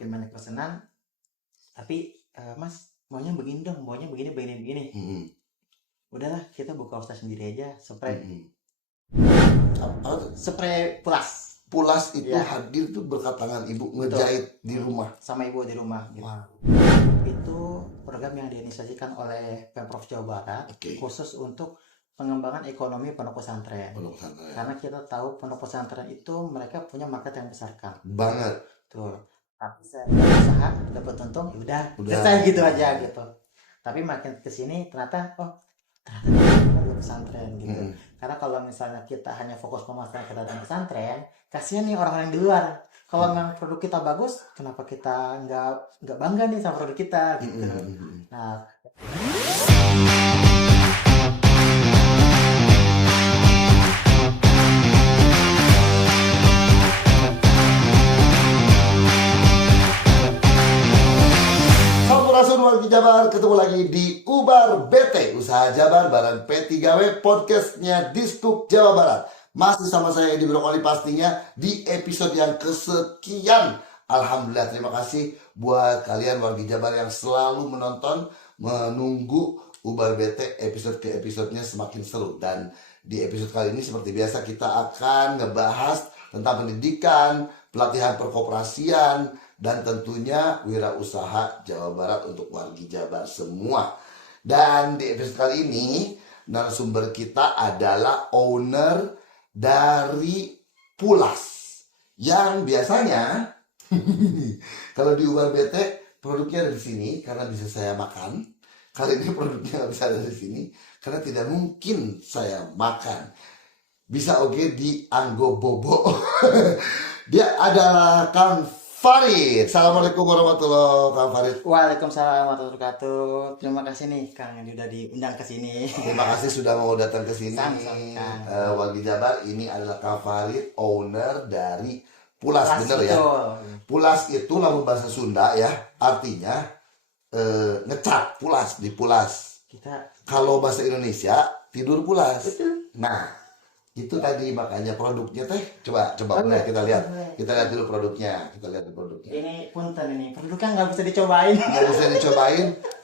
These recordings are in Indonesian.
makin banyak pesanan. Tapi Mas maunya begini dong, maunya begini. Udahlah kita buka usaha sendiri aja, spray. Spray Pulas itu Ya. hadir tuh berkat tangan ibu ngejahit di rumah. Sama ibu di rumah gitu. Wow. Itu program yang diinisiasikan oleh Pemprov Jawa Barat khusus untuk pengembangan ekonomi pondok pesantren. Karena kita tahu pondok pesantren itu mereka punya market yang besar kan. Banget. Tuh. Tapi saya usaha dapat untung, udah selesai gitu aja gitu. Tapi makin kesini ternyata ternyata pesantren gitu. Karena kalau misalnya kita hanya fokus pemasaran kita dan pesantren, kasihan nih orang-orang di luar. Kalau memang produk kita bagus, kenapa kita nggak bangga nih sama produk kita gitu. Nah, Wargi Jabar, ketemu lagi di Ubar BT, Usaha Jabar bareng P3W, podcastnya Diskup Jawa Barat. Masih sama saya Edi Brokoli pastinya di episode yang kesekian. Alhamdulillah, terima kasih buat kalian Wargi Jabar yang selalu menonton, menunggu Ubar BT episode ke episodenya semakin seru. Dan di episode kali ini seperti biasa kita akan ngebahas tentang pendidikan, pelatihan perkoperasian, dan tentunya wirausaha Jawa Barat untuk wargi Jabar semua. Dan di episode kali ini narasumber kita adalah owner dari Pulas yang biasanya kalau di Ubar BT produknya ada di sini karena bisa saya makan. Kali ini produknya nggak bisa ada di sini karena tidak mungkin saya makan. Bisa oke di Anggo Bobo. Dia adalah Kang Farid. Assalamualaikum warahmatullahi wabarakatuh, Kang Farid. Waalaikumsalam warahmatullahi wabarakatuh. Terima kasih nih Kang yang udah diundang ke sini. Terima kasih sudah mau datang ke sini. Wargi Jabar, ini adalah Kang Farid, owner dari Pulas, bener ya? Pulas itu lambung bahasa Sunda ya, artinya ngecat pulas di Pulas. Kalau bahasa Indonesia tidur pulas. Betul. Nah, itu tadi makanya produknya coba kita lihat dulu produknya. Ini punten ini produknya nggak bisa dicobain.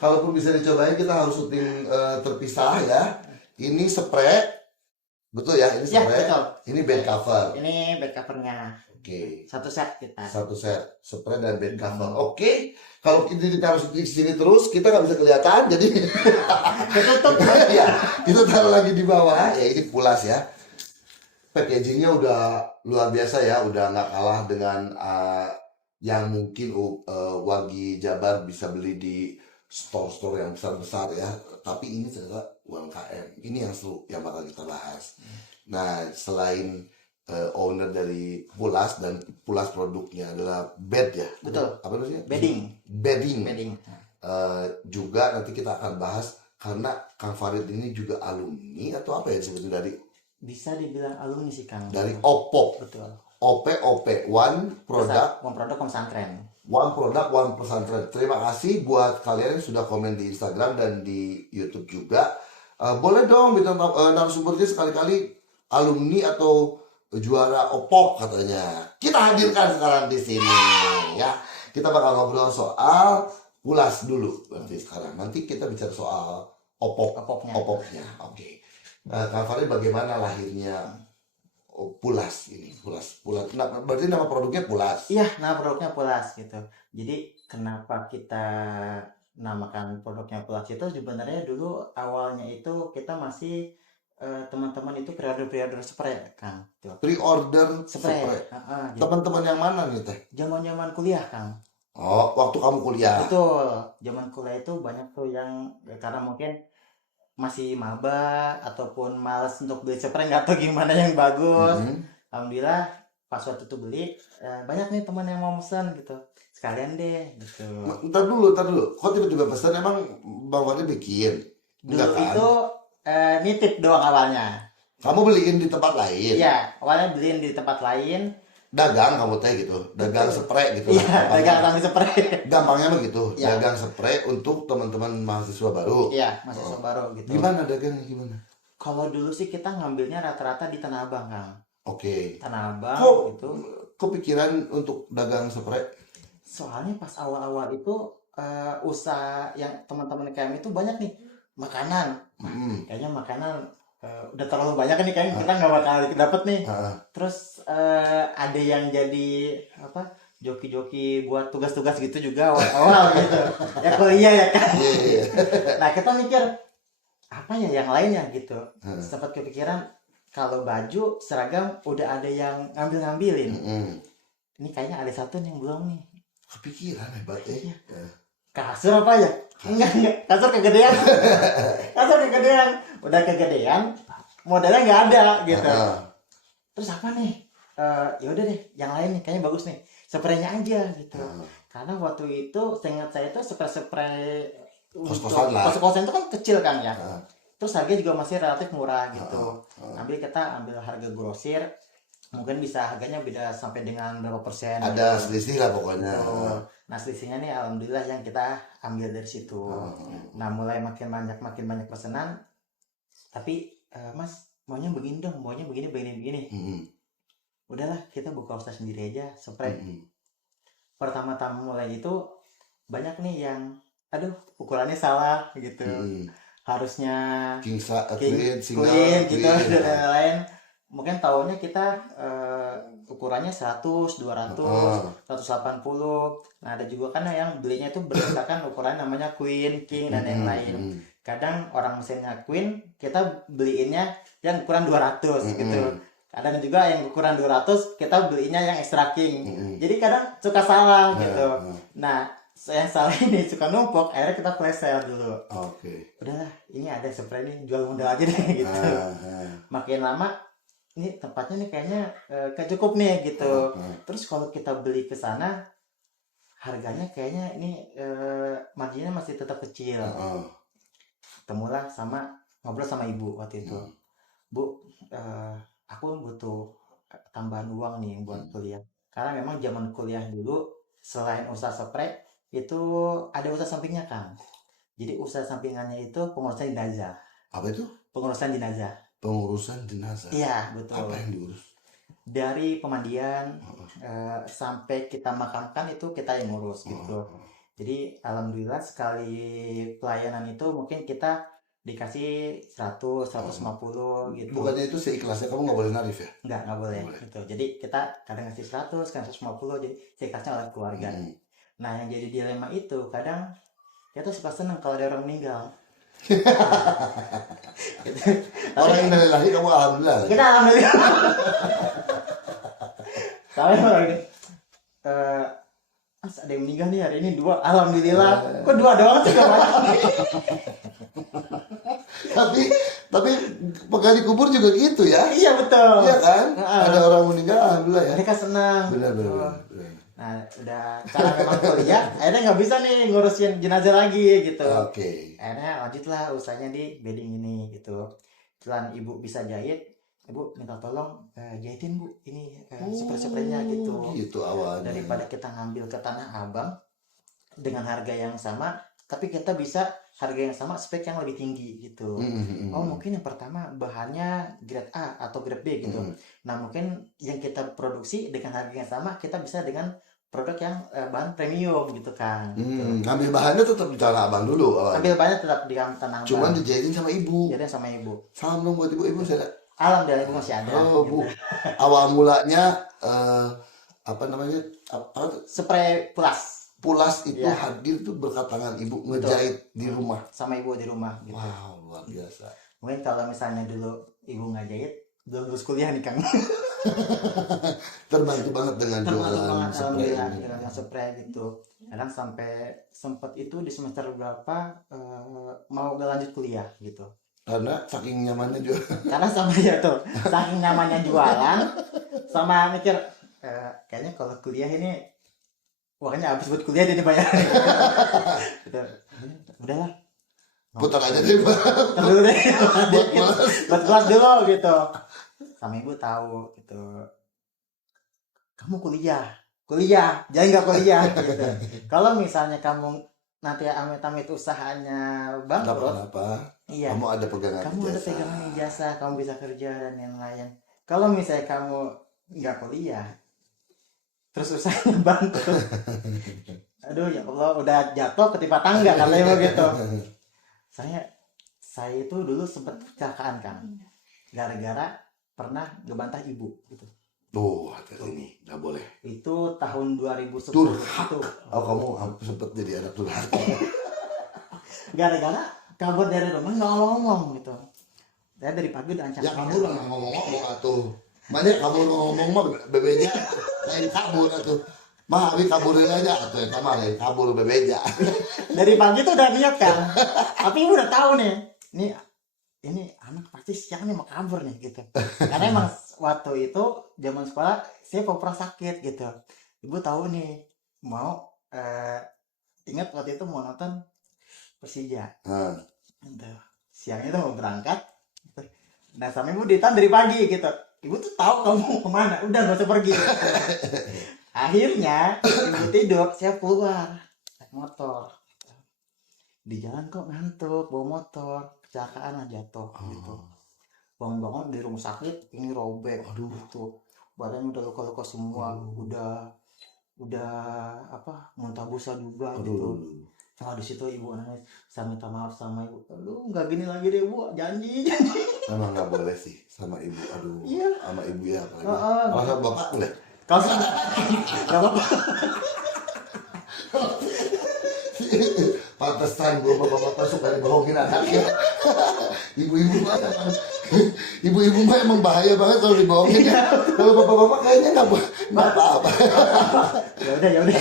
Kalaupun bisa dicobain kita harus syuting terpisah ya. Ini spray, betul ya, ini spray. Ya, ini bed cover. Ini bed covernya. Oke. Satu set spray dan bed cover. Oke. Kalau kita ditaruh di sini terus kita nggak bisa kelihatan, jadi ketutup ya. Kita taruh lagi di bawah. Ya ini Pulas ya. Packagingnya udah luar biasa ya, udah nggak kalah dengan yang mungkin wargi Jabar bisa beli di store-store yang besar-besar ya. Tapi ini ternyata UMKM. Ini yang seru yang bakal kita bahas. Nah, selain owner dari Pulas dan Pulas produknya adalah bed ya. Betul. Apa namanya? Bedding. Juga nanti kita akan bahas karena Kang Farid ini juga alumni atau apa ya disebutnya dari? Bisa dibilang alumni sih Kang. Dari OPO. Betul. OP One Product Pesantren. One Product One Pesantren. Terima kasih buat kalian yang sudah komen di Instagram dan di YouTube juga. Boleh dong bintang narasumbernya sekali-kali alumni atau juara OPO katanya. Kita hadirkan sekarang di sini ya. Kita bakal ngobrol soal Pulas dulu berarti sekarang. Nanti kita bicara soal OPO-nya. Oke. Kak Farid, bagaimana lahirnya Pulas ini? Pulas. Nah, berarti nama produknya Pulas. Iya, nama produknya Pulas gitu. Jadi kenapa kita namakan produknya Pulas itu sebenarnya dulu awalnya itu kita masih teman-teman itu pre-order spray Kang. Pre-order spray. Teman-teman yang mana nih teh? Zaman-zaman kuliah Kang. Oh, waktu kamu kuliah. Betul. Zaman kuliah itu banyak tuh yang karena mungkin masih maba ataupun malas untuk beli spray, nggak tahu gimana yang bagus. Alhamdulillah pas waktu itu beli banyak nih teman yang mau pesan gitu, sekalian deh gitu. Ntar dulu kok tiba-tiba pesan? Emang Bang Farid bikin? Dulu kan? Itu nitip doang awalnya. Kamu beliin di tempat lain? Iya, awalnya beliin di tempat lain. Dagang kamu teh gitu, dagang spray gitu. Iya, dagang spray. Gampangnya begitu, ya. Dagang spray untuk teman-teman mahasiswa baru. Iya, mahasiswa baru gitu. Gimana dagangnya gimana? Kalau dulu sih kita ngambilnya rata-rata di Tanah Abang, Kang. Oke. Tanah Abang kok gitu. Kepikiran untuk dagang spray? Soalnya pas awal-awal itu usaha yang teman-teman KM itu banyak nih makanan. Kayaknya makanan udah terlalu banyak nih, kayaknya kita nggak bakal dapet nih. Terus ada yang jadi apa, joki-joki buat tugas-tugas gitu juga awal-awal gitu. Ya kuliah ya kan. Nah kita mikir apa ya yang lainnya gitu. Sempat kepikiran kalau baju seragam udah ada yang ngambil-ngambilin. Ini kayaknya ada satu nih yang belum nih. Kepikiran hebat ya. Kasur apa ya? Enggak. Kasur kegedean. Kasur kegedean. Udah kegedean, modalnya nggak ada gitu. Terus apa nih? Ya udah deh, yang lain nih kayaknya bagus nih. Spraynya aja gitu. Karena waktu itu seingat saya itu spray Kos-kosan lah. kos-kosan itu kan kecil kan ya. Terus harganya juga masih relatif murah gitu. Kita ambil harga grosir, mungkin bisa harganya beda sampai dengan berapa persen. Ada selisih lah pokoknya. Nah selisihnya nih alhamdulillah yang kita ambil dari situ. Nah mulai makin banyak pesanan. Tapi Mas maunya begini dong, maunya begini. Udahlah kita buka usaha sendiri aja, spray. Pertama-tama mulai itu banyak nih yang aduh ukurannya salah gitu. Harusnya Queen, Queen gitu dan lain-lain. Mungkin tahunya kita ukurannya 100, 200, 180. Nah ada juga kan yang belinya itu berdasarkan ukuran namanya Queen, King dan yang lain. Kadang orang mesinnya Queen, kita beliinnya yang ukuran 200 gitu. Kadang juga yang ukuran 200 kita beliinnya yang extra King. Jadi kadang suka salah gitu. Nah yang salah ini suka numpuk, akhirnya kita flash sale dulu. Udahlah ini ada spray nih, jual modal aja deh gitu. Makin lama ini tempatnya nih kayaknya gak cukup nih gitu. Terus kalau kita beli ke sana harganya kayaknya ini marginnya masih tetap kecil. Ketemulah ngobrol sama ibu waktu itu. Bu, aku butuh tambahan uang nih buat kuliah. Karena memang zaman kuliah dulu selain usaha spray itu ada usaha sampingnya kan. Jadi usaha sampingannya itu pengurusan jenazah. Apa itu? Pengurusan jenazah. Pengurusan jenazah. Iya betul. Apa yang diurus? Dari pemandian sampai kita makamkan itu kita yang ngurus gitu. Jadi alhamdulillah sekali pelayanan itu mungkin kita dikasih 100, 150 gitu. Bukannya itu seikhlasnya, kamu nggak boleh narif ya? Nggak boleh gitu. Jadi kita kadang ngasih 100, kadang 150, jadi seikhlasnya oleh keluarga. Nah yang jadi dilema itu kadang kita suka seneng kalau ada orang meninggal. Orang yang dari lahir kamu alhamdulillah. Kita alhamdulillah. Tapi orang Mas ada yang meninggal nih hari ini 2, alhamdulillah. Kok 2 doang sih gak banyak? tapi pegali kubur juga gitu ya? Iya betul. Iya kan? Ada orang meninggal alhamdulillah ya. Mereka senang. Benar. Nah udah karena memang kuliah, akhirnya nggak bisa nih ngurusin jenazah lagi gitu. Akhirnya lanjutlah usahanya di bedding ini gitu. Setelah ibu bisa jahit, ibu minta tolong jahitin bu ini spray-spraynya gitu. Gitu awalnya. Daripada kita ngambil ke Tanah Abang dengan harga yang sama, tapi kita bisa harga yang sama spek yang lebih tinggi gitu. Mungkin yang pertama bahannya grade A atau grade B gitu. Nah mungkin yang kita produksi dengan harga yang sama kita bisa dengan produk yang bahan premium gitu kan. Ngambil bahannya tetap di Tanah Abang dulu. Ambil bahannya tetap di Tanah Abang. Cuman dijahitin sama ibu. Jadi sama ibu. Salam dong buat ibu saya. Alhamdulillah ibu masih ada. Bu. Awal mulanya apa namanya? Spray Pulas itu hadir tuh berkat tangan ibu ngejahit di rumah. Sama ibu di rumah gitu. Wow, luar biasa. Mungkin kalau misalnya dulu ibu nggak jahit, belum lulus kuliah nih Kang. Terbantu banget dengan jualan spray ini. Dengan spray gitu. Kadang sampai sempat itu di semester berapa mau gak lanjut kuliah gitu. Karena saking nyamannya juga. Karena sama ya tuh, saking nyamannya jualan, sama mikir kayaknya kalau kuliah ini uangnya habis buat kuliah jadi bayar. Gitu. Udahlah. Putar aja deh. Dulu deh. Buat kelas dulu gitu. Sama ibu tahu gitu. Kamu kuliah, jangan nggak kuliah gitu. Kalau misalnya kamu nanti amit-amit usahanya bangkrut, iya. Kamu ada pegangan ijazah, kamu bisa kerja dan yang lain. Kalau misalnya kamu nggak kuliah, terus usahanya bantu. Aduh ya Allah, udah jatuh ketimpa tangga katanya begitu. Saya itu dulu sempat kecelakaan kan, gara-gara pernah ngebantah ibu gitu. Tuh, ini nggak boleh. Itu tahun 2010 Durhaka. itu. Oh, kamu sempet jadi anak durhaka. Gara-gara kabur dari rumah nggak ngomong-ngomong gitu. Saya dari pagi udah ancam. Ya kamu lah ngomong-ngomong atuh. Mana kamu ngomong mah bebenya lain kabur atuh. Mah abi kaburin aja atuh eta mah lain kabur bebeja. Dari pagi tuh udah niat kan. Tapi ibu udah tahu nih. Ini anak pasti siang nih mau kabur nih gitu. Karena emang waktu itu zaman sekolah saya pernah sakit gitu. Ibu tahu nih mau ingat waktu itu mau nonton Persija. Gitu. Siangnya tuh mau berangkat. Gitu. Nah sama ibu ditahan dari pagi gitu. Ibu tuh tahu kamu kemana. Udah gak usah pergi. Akhirnya ibu tidur, saya keluar naik motor. Di jalan kok ngantuk, bawa motor, kecelakaan lah jatuh gitu. Bangun-bangun di rumah sakit ini robek, aduh tuh badannya udah luka-luka semua, udah apa muntah busa juga gitu. Nah di situ ibu nangis, saya minta maaf sama ibu, aduh nggak gini lagi deh bu, janji. Memang nggak boleh sih sama ibu, aduh. Iya. Sama ibu ya apalagi. Kalau sama bapak boleh. Kalau nggak apa-apa. Pantesan gua bapak-bapak suka dibohongin anaknya. Ibu-ibu mah emang, ibu-ibu mah emang bahaya banget kalau dibohongin ya. Kalau bapak-bapak kayaknya nggak apa-apa. Ya udah.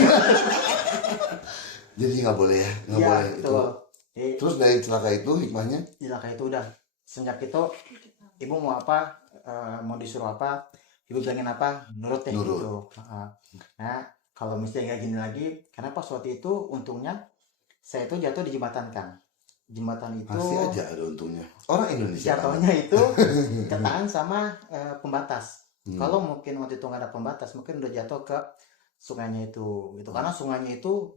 Jadi nggak boleh ya, nggak Ya, boleh itu. betul. Terus dari celaka itu hikmahnya? Celaka itu udah sejak itu ibu mau apa, mau disuruh apa, ibu bilangin apa, nurut deh Nurut. gitu. Nah kalau misalnya nggak gini lagi, karena pas waktu itu untungnya saya itu jatuh di jembatan kan. Jembatan itu Masih aja ada untungnya. Orang Indonesia kan? jatuhnya itu ketahan sama pembatas. Kalau mungkin waktu itu nggak ada pembatas, mungkin udah jatuh ke sungainya itu gitu. Karena sungainya itu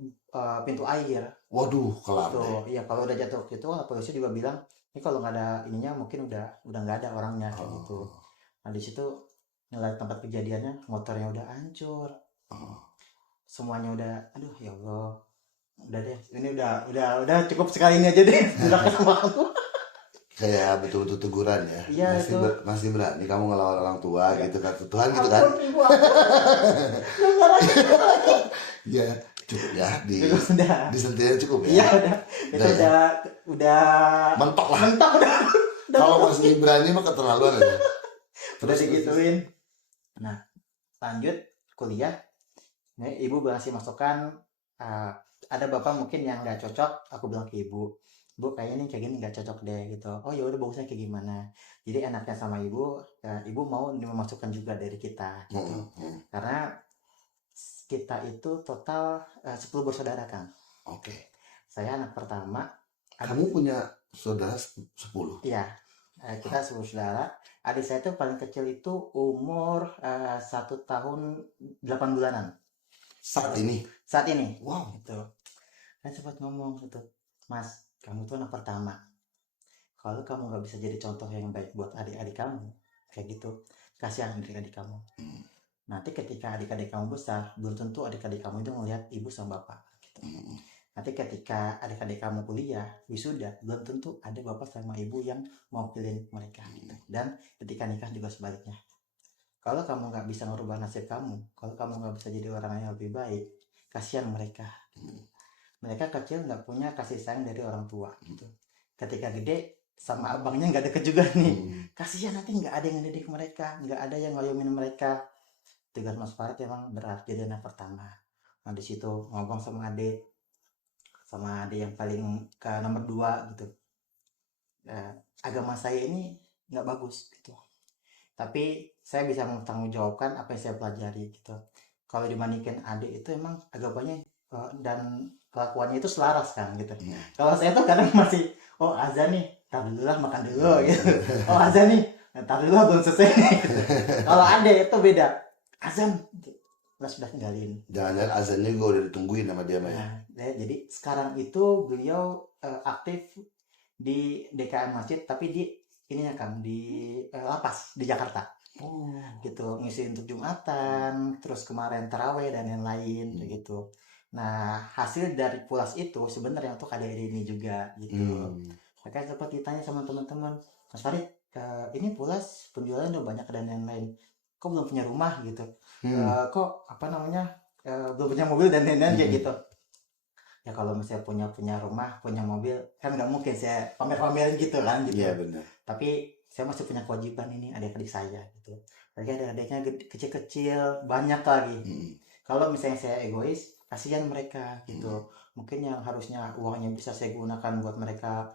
pintu air. Waduh, kelar deh. Tuh, iya kalau udah jatuh gitu, polisi juga bilang ini kalau nggak ada ininya mungkin udah nggak ada orangnya kayak gitu. Nah di situ ngeliat tempat kejadiannya, motornya udah hancur, semuanya udah, aduh ya Allah, udah deh, ini udah cukup sekali ini aja deh, udah sama aku. Kayak betul-betul teguran ya. Iya, masih, itu. masih berani kamu ngelawan orang tua Iya. gitu kan. Tuhan gitu kan. Ampun, ibu, ampun. Ya cukup ya Udah. disentil cukup Iya ya. udah, itu udah Mentok lah. mentok udah Kalau masih berani mah keterlaluan aja. udah digituin. Nah lanjut kuliah, nih ibu ngasih masukan, ada bapak mungkin yang nggak cocok, aku bilang ke ibu kayaknya nih kayak gini nggak cocok deh gitu. Oh ya udah bagusnya kayak gimana. Jadi enaknya sama ibu, ibu mau memasukkan juga dari kita gitu. Karena kita itu total 10 bersaudara kan. Oke. Saya anak pertama. Kamu punya saudara 10? Iya, kita 10 saudara. Adik saya itu paling kecil itu umur 1 tahun 8 bulanan. Saat ini? Saat ini. Wow. Gitu. Kan sempat ngomong gitu, Mas, kamu tuh anak pertama. Kalau kamu nggak bisa jadi contoh yang baik buat adik-adik kamu, kayak gitu, kasihan adik-adik kamu. Nanti ketika adik-adik kamu besar, belum tentu adik-adik kamu itu ngelihat ibu sama bapak. Gitu. Nanti ketika adik-adik kamu kuliah, wisuda, belum tentu ada bapak sama ibu yang mau pilih mereka. Gitu. Dan ketika nikah juga sebaliknya. Kalau kamu nggak bisa merubah nasib kamu, kalau kamu nggak bisa jadi orang yang lebih baik, kasihan mereka. Gitu. Mereka kecil nggak punya kasih sayang dari orang tua. Gitu. Ketika gede, sama abangnya nggak deket juga nih. Kasihan nanti nggak ada yang didik mereka, nggak ada yang ngayomin mereka. Tugas Mas Farid emang berat jadi anak pertama. Nah di situ ngomong sama adik yang paling ke nomor 2 gitu. Agama saya ini nggak bagus gitu. Tapi saya bisa mempertanggungjawabkan apa yang saya pelajari gitu. Kalau dibandingkan adik itu emang agamanya dan kelakuannya itu selaras kan gitu. Kalau saya tuh kadang masih azan nih, tar dulu lah makan dulu gitu. Azan nih, tar dulu belum selesai. Gitu. Kalau adik itu beda. Azan lah sudah tinggalin. Jangan-jangan azannya juga udah ditungguin sama dia Maya. Nah, jadi sekarang itu beliau aktif di DKM Masjid, tapi di ininya kan di lapas di Jakarta. Oh. gitu, ngisi untuk Jumatan, terus kemarin taraweh dan lain-lain gitu. Nah, hasil dari pulas itu sebenarnya untuk adik ini juga gitu. Hmm. Makanya sempat ditanya sama teman-teman, Mas Farid, ini pulas penjualan udah banyak dan lain-lain, kok belum punya rumah gitu, kok apa namanya belum punya mobil dan lain-lain kayak gitu. Ya kalau misalnya punya rumah, punya mobil, kan nggak mungkin saya pamer-pamerin gitu kan gitu. Iya benar. Tapi saya masih punya kewajiban ini adik-adik saya gitu. Lagi ada adiknya kecil-kecil, banyak lagi. Kalau misalnya saya egois, kasihan mereka gitu. Mungkin yang harusnya uangnya bisa saya gunakan buat mereka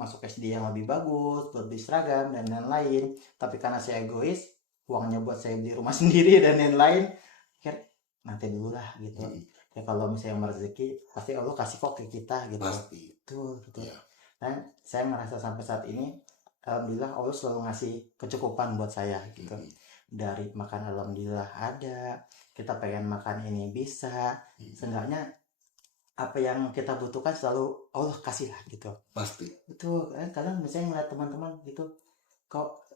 masuk SD yang lebih bagus, buat beli seragam dan lain-lain. Tapi karena saya egois, uangnya buat saya beli rumah sendiri dan lain-lain, nanti dulu lah gitu. Ya kalau misalnya rezeki pasti Allah kasih kok ke kita gitu. Pasti. Betul. Iya. Dan saya merasa sampai saat ini alhamdulillah Allah selalu ngasih kecukupan buat saya gitu. Dari makan alhamdulillah ada, kita pengen makan ini bisa, seenggaknya apa yang kita butuhkan selalu Allah kasih lah gitu. Pasti. Betul. Kadang misalnya ngeliat teman-teman gitu, kok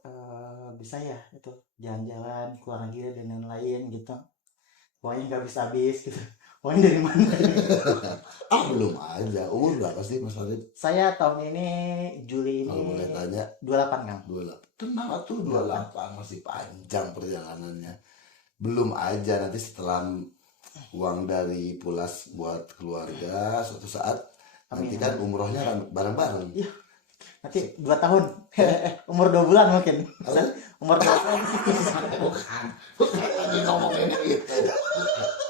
bisa ya itu jalan-jalan keluar negeri dan lain-lain gitu, pokoknya nggak bisa habis gitu. Pokoknya dari mana? Belum aja. Umur berapa sih Mas Farid? Saya tahun ini Juli Kalau boleh ini tanya. 28 Kang. 28. Tenang tuh 28 masih panjang perjalanannya. Belum aja nanti setelah uang dari pulas buat keluarga suatu saat nanti kan umrohnya bareng-bareng. Iya. Nanti 2 tahun. Umur 2 bulan mungkin. Umur 2 bulan. Bukan ngomongin gitu.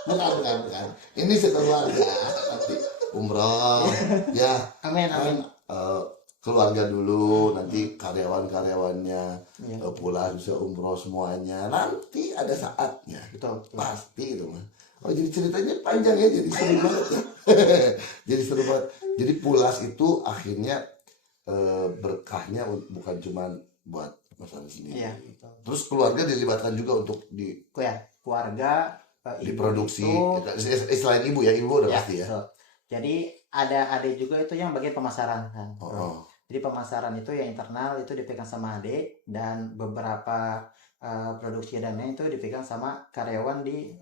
Bukan. Ini sekeluarga nanti umroh ya. Amin. Keluarga dulu, nanti karyawan-karyawannya pulang bisa umroh semuanya. Nanti ada saatnya. Betul. Pasti itu mah. Oh jadi ceritanya panjang ya, jadi seru banget ya. Jadi seru banget. Jadi pulas itu akhirnya berkahnya bukan cuma buat masalah sendiri. Iya, betul. Terus keluarga dilibatkan juga untuk keluarga diproduksi. itu, Selain ibu ya, ibu udah pasti ya. Betul. Jadi ada adik juga itu yang bagian pemasaran kan. Jadi pemasaran itu yang internal itu dipegang sama adik, dan beberapa produksi dan lain itu dipegang sama karyawan di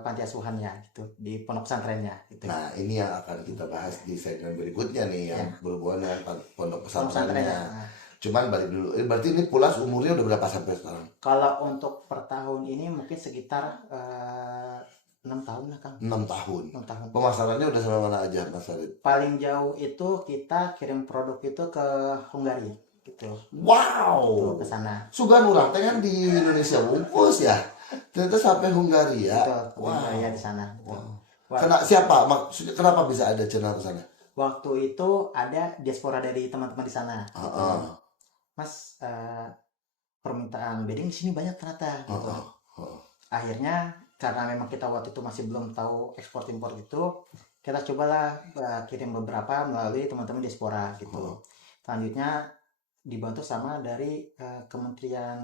panti asuhannya gitu, di pondok pesantrennya gitu. Nah ini yang akan kita bahas di segmen berikutnya nih, yang berhubungan dengan pondok pesantrennya. Cuman balik dulu, berarti ini pulas umurnya udah berapa sampai sekarang? Kalau untuk per tahun ini mungkin sekitar 6 tahun lah Kang. 6 tahun. 6 tahun. Pemasarannya udah sampai mana aja Mas Farid? Paling jauh itu kita kirim produk itu ke Hungaria gitu. Wow. Ke sana. Sugan urang teh kan di Indonesia bungkus ya. Ternyata sampai Hungaria. Betul, Hungaria di sana. Wow. Siapa? Maksudnya kenapa bisa ada channel ke sana? Waktu itu ada diaspora dari teman-teman di sana. Gitu. Mas, permintaan bedding di sini banyak ternyata gitu. Akhirnya karena memang kita waktu itu masih belum tahu ekspor impor gitu, kita cobalah kirim beberapa melalui teman-teman diaspora gitu. Selanjutnya dibantu sama dari kementerian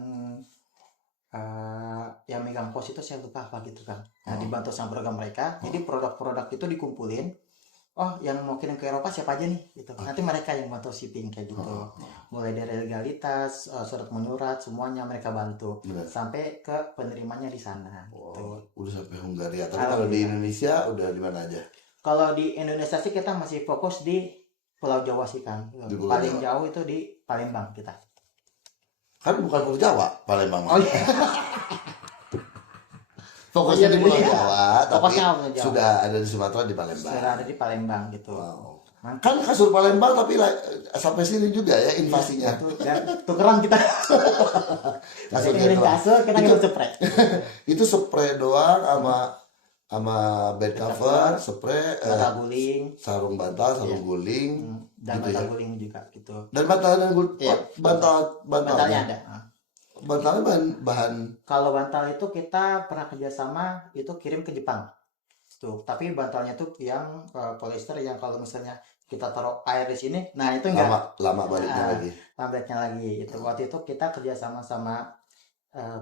yang megang pos itu, saya lupa apa gitu kan. Nah, dibantu sama program mereka. Jadi produk-produk itu dikumpulin. Oh, yang mau kirim ke Eropa siapa aja nih gitu. Nanti mereka yang bantu shipping kayak gitu. Mulai dari legalitas, surat menyurat, semuanya mereka bantu. Sampai ke penerimanya di sana. Gitu. Udah sampai Hungaria. Tapi kalau di Indonesia udah di mana aja? Kalau di Indonesia sih kita masih fokus di Pulau Jawa sih kan. Paling jauh itu di Palembang kita. Kan bukan Pulau Jawa, Palembang. Oh iya. Fokusnya di Pulau Jawa, tapi sudah ada di Sumatera, di Palembang. Sudah ada di Palembang gitu. Wow. Kan kasur Palembang tapi sampai sini juga ya invasinya. Tukeran kita. Kasur kita ngirim spray. Itu spray doang sama bed cover, spray, bantal guling, sarung bantal, sarung guling, dan gitu bantal guling juga gitu. Dan bantalnya ada. Bantalnya bahan. Kalau bantal itu kita pernah kerjasama itu kirim ke Jepang. Tuh, tapi bantalnya tuh yang polyester yang kalau misalnya kita taruh air di sini, nah itu enggak lama baliknya lagi. Itu waktu itu kita kerjasama sama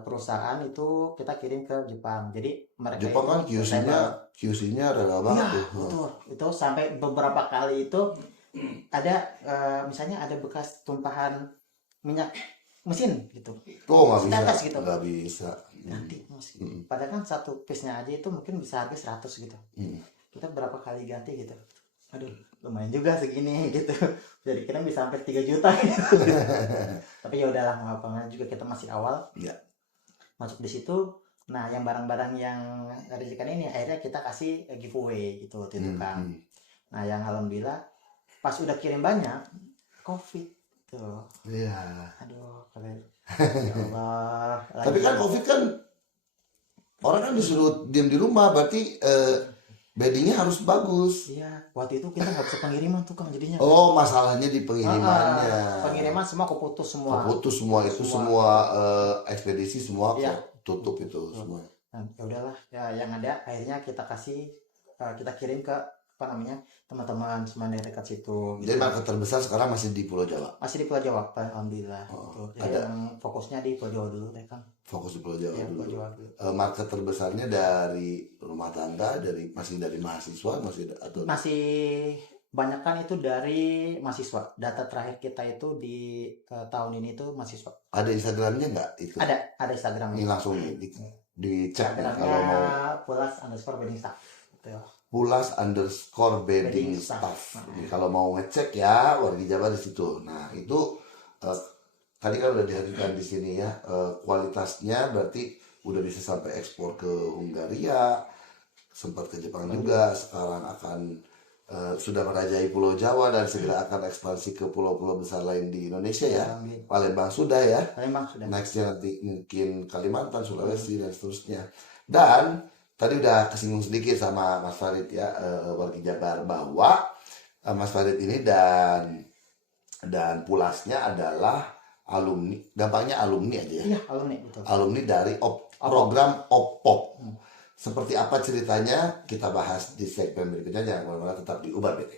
perusahaan itu kita kirim ke Jepang. Jadi mereka Jepang kan QC-nya rela banget tuh. Betul. Itu sampai beberapa kali itu ada misalnya ada bekas tumpahan minyak mesin gitu. Oh nggak Mesin bisa, tetes gitu. nggak bisa. Ganti mesin. Padahal kan satu piece-nya aja itu mungkin bisa harga 100 gitu. Kita berapa kali ganti gitu. Aduh, lumayan juga segini gitu. Jadi kira bisa sampai 3 juta gitu. Tapi ya udahlah, mau apa juga kita masih awal. Iya. Masuk di situ. Nah, yang barang-barang yang risikan ini akhirnya kita kasih giveaway gitu waktu itu kan. Nah, yang alhamdulillah pas udah kirim banyak COVID tuh. Iya. Aduh, kalian ya Allah. Tapi kan COVID kan orang kan disuruh diam di rumah, berarti beddingnya harus bagus. Iya, waktu itu kita nggak bisa pengiriman tuh Kang jadinya. Oh, masalahnya di pengirimannya. Pengiriman semua keputus semua. Keputus semua itu semua ekspedisi semua Iya. tutup itu semua. Nah, ya udahlah, ya yang ada akhirnya kita kasih kita kirim ke apa namanya teman-teman semua dari dekat situ. Jadi market terbesar sekarang masih di Pulau Jawa. Masih di Pulau Jawa, Pak, alhamdulillah. Jadi ada. yang fokusnya di Pulau Jawa dulu, ya kan? Fokus di Pulau Jawa Ya, dulu. Pulau Jawa dulu. Market terbesarnya dari rumah tangga, masih dari mahasiswa, atau Masih banyak kan itu dari mahasiswa. Data terakhir kita itu di tahun ini tuh mahasiswa. ada Instagramnya nggak itu? Ada Instagramnya. Ini langsung dicek nih Instagramnya kalau mau. +_bedding staff. Gitu. +_bedding staff. Jadi kalau mau ngecek ya Wargi Jabar di situ. Nah itu tadi kan udah dihadirkan di sini ya, kualitasnya berarti udah bisa sampai ekspor ke Hungaria, sempat ke Jepang juga, sekarang akan sudah merajai Pulau Jawa dan segera akan ekspansi ke pulau-pulau besar lain di Indonesia ya. Palembang sudah ya. Palembang sudah. Nextnya nanti mungkin Kalimantan, Sulawesi dan seterusnya. Dan tadi udah kesinggung sedikit sama Mas Farid ya, Wargi Jabar, bahwa Mas Farid ini dan Pulasnya adalah alumni, gampangnya alumni aja ya. Iya, alumni betul. Alumni dari program OPOP. Seperti apa ceritanya kita bahas di segmen berikutnya. Jangan kemana-mana, tetap di Ubar BT.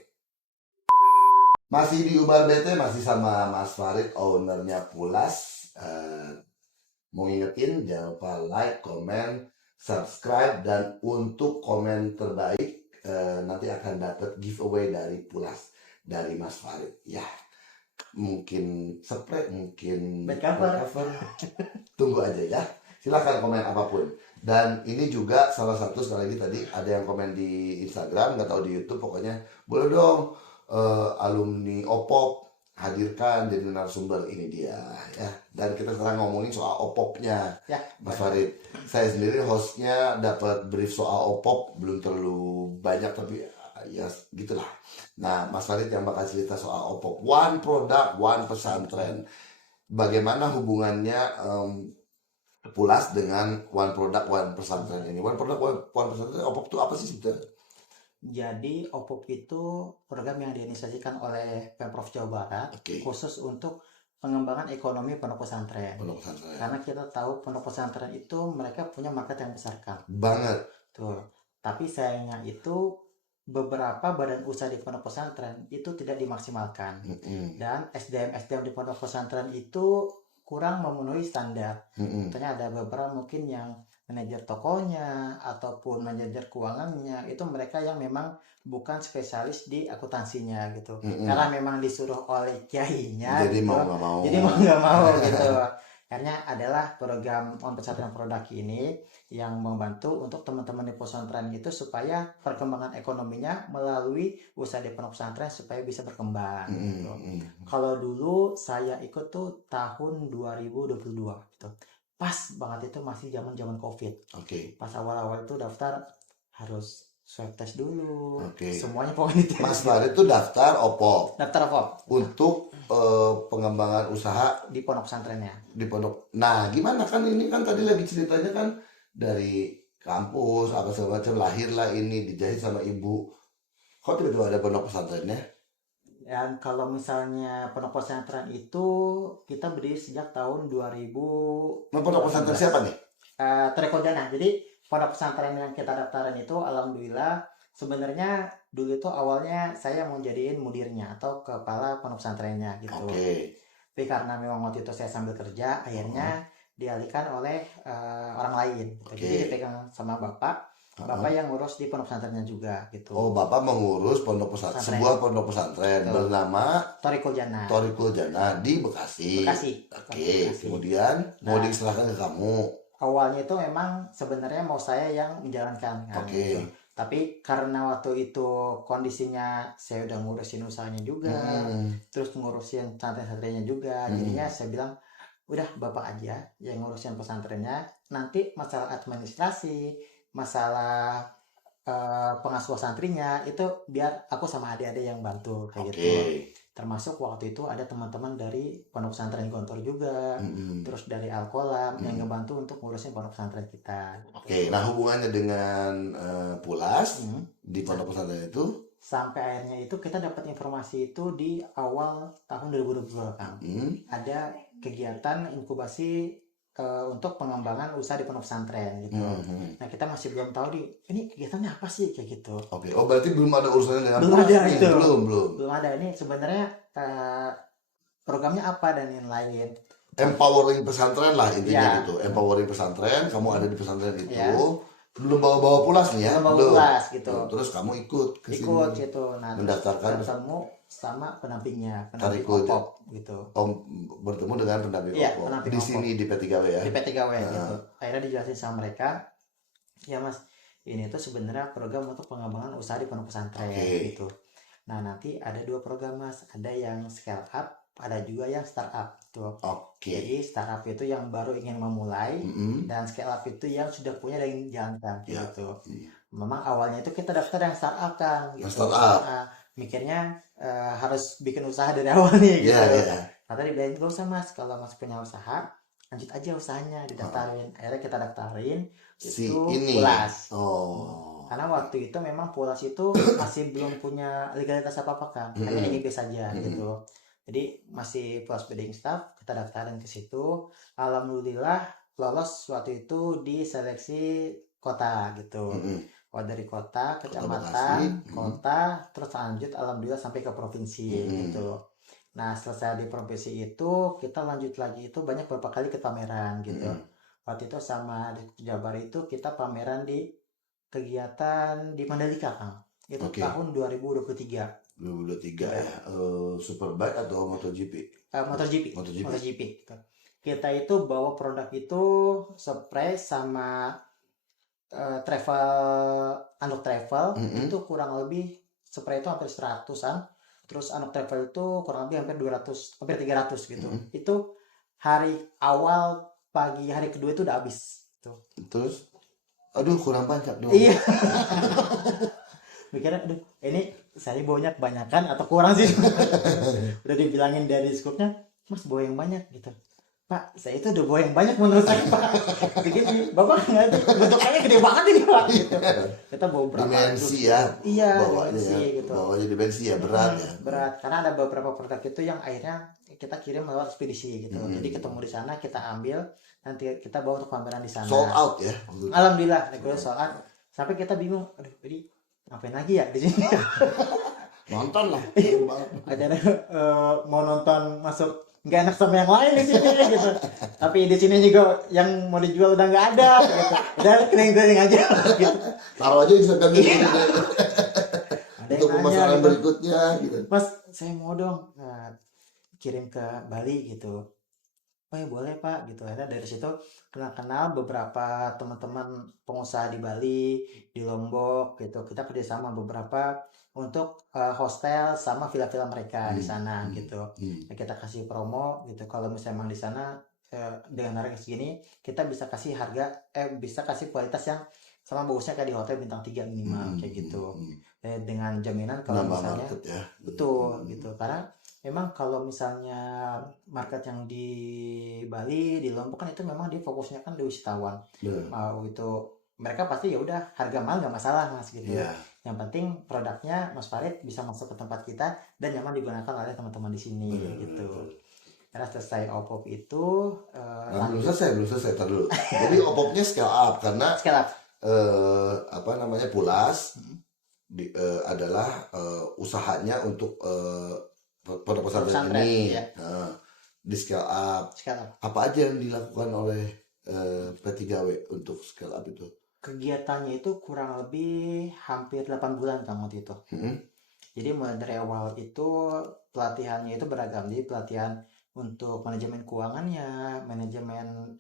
Masih di Ubar BT, masih sama Mas Farid, ownernya Pulas. Mau ngingetin jangan lupa like, comment, subscribe, dan untuk komen terbaik nanti akan dapat giveaway dari Pulas dari Mas Farid ya. Mungkin spray, mungkin back cover. Tunggu aja ya, silahkan komen apapun. Dan ini juga salah satu, sekali lagi tadi ada yang komen di Instagram, nggak tahu di YouTube, pokoknya boleh dong alumni OPOP hadirkan jadi narasumber, ini dia ya. Dan kita sekarang ngomongin soal OPOP-nya ya, Mas Farid. Saya sendiri hostnya dapat brief soal OPOP belum terlalu banyak, tapi ya gitulah. Nah, Mas Farid yang bakal cerita soal OPOP, One Product One Pesantren. Bagaimana hubungannya Pulas dengan One Product One Pesantren ini? One Product One Pesantren, OPOP itu apa sih sebetulnya? Jadi OPOP itu program yang diinisiasikan oleh Pemprov Jawa Barat, khusus untuk pengembangan ekonomi pondok pesantren. Karena kita tahu pondok pesantren itu mereka punya market yang besar kan. Banget. Tuh. Tapi sayangnya itu beberapa badan usaha di pondok pesantren itu tidak dimaksimalkan. Dan SDM di pondok pesantren itu kurang memenuhi standar. Contohnya ada beberapa mungkin yang manajer tokonya ataupun manajer keuangannya, itu mereka yang memang bukan spesialis di akuntansinya gitu. Karena memang disuruh oleh kiainya. Jadi gitu. mau nggak mau. Jadi mau nggak mau gitu. Akhirnya adalah program One Pesantren Produk ini yang membantu untuk teman-teman di pesantren itu supaya perkembangan ekonominya melalui usaha di pondok pesantren supaya bisa berkembang. Gitu. Kalau dulu saya ikut tuh tahun 2022 gitu. Pas banget itu masih zaman COVID. Pas awal-awal itu daftar harus swab test dulu. Semuanya pokoknya itu. Mas Farid itu daftar OPOP. Daftar OPOP. Untuk pengembangan usaha di pondok pesantrennya. Di pondok. Nah, gimana kan ini kan tadi lagi ceritanya kan dari kampus apa segala macam, lahirlah ini dijahit sama ibu. Kok tiba-tiba ada pondok pesantrennya? Dan kalau misalnya pondok pesantren itu kita berdiri sejak tahun 2000. Pondok pesantren siapa nih? Terekodana. Jadi pondok pesantren yang kita daftarin itu alhamdulillah sebenarnya dulu itu awalnya saya mau jadiin mudirnya atau kepala pondok pesantrennya gitu. Tapi karena memang waktu itu saya sambil kerja, akhirnya dialihkan oleh orang lain. Jadi dipegang sama bapak. Bapak yang ngurus di pondok pesantrennya juga gitu. Oh, Bapak mengurus pondok pesantren, Pesantren. sebuah pondok pesantren Betul. bernama Thoriqul Jannah. Thoriqul Jannah di Bekasi. Bekasi. Oke, Bekasi. kemudian mau Nah. diserahkan ke kamu. Awalnya itu memang sebenarnya mau saya yang menjalankan kan, Oke. gitu. Tapi karena waktu itu kondisinya saya udah ngurusin usahanya juga, terus ngurusin santri-santrinya juga, jadinya saya bilang udah Bapak aja yang ngurusin pesantrennya, nanti masalah administrasi, masalah pengasuh santrinya itu biar aku sama adik-adik yang bantu kayak gitu. Termasuk waktu itu ada teman-teman dari pondok pesantren Gontor juga, terus dari Alkolam yang ngebantu untuk ngurusin pondok pesantren kita. Oke, nah hubungannya dengan Pulas di pondok pesantren itu sampai akhirnya itu kita dapat informasi itu di awal tahun 2022 Kang. Ada kegiatan inkubasi untuk pengembangan usaha di pondok pesantren gitu. Nah kita masih belum tahu ini kegiatannya apa sih kayak gitu. Oke, oh berarti belum ada urusannya dengan belum Pulas ada nih? itu. Belum ada. Ini sebenarnya programnya apa dan lain-lain. Empowering pesantren lah intinya Ya. gitu. Empowering pesantren, kamu ada di pesantren itu. Ya. Belum bawa-bawa Pulas nih ya? Belum bawa Pulas gitu. Terus kamu ikut ke sini. Ikut gitu. Nah, mendaftarkan ketemu sama pendampingnya, pendamping Thoriqul OPOP gitu. Bertemu dengan pendamping Iya, OPOP pendamping di OPOP. sini di P3W ya. Di P3W gitu. Akhirnya dijelasin sama mereka, ya Mas, ini tuh sebenarnya program untuk pengembangan usaha di pondok pesantren gitu. Nah, nanti ada 2 program Mas, ada yang scale up, ada juga yang startup tuh. Jadi startup itu yang baru ingin memulai, dan scale up itu yang sudah punya dan ingin jalankan gitu. Memang awalnya itu kita daftar yang startup kan gitu. Startup. Mikirnya harus bikin usaha dari awal nih gitu. Kata dibilang gak usah Mas, kalau Mas punya usaha lanjut aja usahanya, didaftarin. Akhirnya kita daftarin Si itu ini. Pulas. Karena waktu itu memang Pulas itu masih belum punya legalitas apa-apa kan, hanya NIP saja gitu. Jadi masih Pulas bidding staff, kita daftarin ke situ. Alhamdulillah lolos waktu itu di seleksi kota gitu. Kalau dari kota, kecamatan, kota, terus lanjut alhamdulillah sampai ke provinsi gitu. Nah selesai di provinsi itu kita lanjut lagi itu banyak beberapa kali ke pameran gitu. Waktu itu sama di Jabar itu kita pameran di kegiatan di Mandalika Kang. Itu tahun 2023. 2023 ya. Superbike atau MotoGP? MotoGP. Kita itu bawa produk itu spray sama Anok Travel itu kurang lebih spray itu hampir 100-an, terus Anok Travel itu kurang lebih hampir 200, hampir 300 gitu. Itu hari awal pagi hari kedua itu udah habis tuh. Terus aduh kurang banyak dong. Iya. Mikirnya aduh ini saya bawanya kebanyakan atau kurang sih. Udah dibilangin dari skupnya, Mas bawa yang banyak gitu. Pak, saya itu udah bawa yang banyak menurut saya Pak. Begini, Bapak nggak bentuknya gede banget ini Pak. Gitu. Kita bawa berapa? Dimensi ya. Iya, bawanya dimensi ya. gitu. Bawanya dimensi ya, berat ya. Berat, karena ada beberapa produk itu yang akhirnya kita kirim lewat ekspedisi gitu. Jadi ketemu di sana, kita ambil, nanti kita bawa untuk pameran di sana. Sold out ya. Alhamdulillah, sold out. Sampai kita bingung, aduh, jadi ngapain lagi ya di sini? Nonton lah. Akhirnya mau nonton masuk nggak enak sama yang lain di sini gitu. Tapi di sini juga yang mau dijual udah nggak ada gitu. Udah keliling-keliling aja gitu. Taruh aja Instagram gitu. Ada Untuk yang pemasaran nanya, gitu. berikutnya gitu. Mas, saya mau dong kirim ke Bali gitu. Oh ya boleh Pak gitu. Akhirnya dari situ kenal beberapa teman-teman pengusaha di Bali, di Lombok gitu. Kita kerjasama beberapa untuk hostel sama villa-villa mereka di sana gitu. Nah, kita kasih promo gitu. Kalau misalnya emang di sana dengan harga segini, kita bisa kasih bisa kasih kualitas yang sama bagusnya kayak di hotel bintang 3 minimal kayak gitu. Dengan jaminan kalau Nambah misalnya market ya. betul gitu. Karena memang kalau misalnya market yang di Bali, di Lombok kan itu memang dia fokusnya kan di wisatawan. Mau itu mereka pasti ya udah harga mahal nggak masalah Mas gitu. Yang penting produknya Mas Farid bisa masuk ke tempat kita dan nyaman digunakan oleh teman-teman di sini gitu. Karena selesai OPOP itu belum selesai tar dulu. Jadi OPOP-nya scale up karena scale up. Pulas adalah usahanya untuk pondok pesantren ini. Ya. Di scale up. Scale up. Apa aja yang dilakukan oleh P3W untuk scale up itu? kegiatannya itu kurang lebih hampir 8 bulan kan waktu itu. Mm-mm. Jadi mulai dari awal itu pelatihannya itu beragam. Jadi pelatihan untuk manajemen keuangannya, manajemen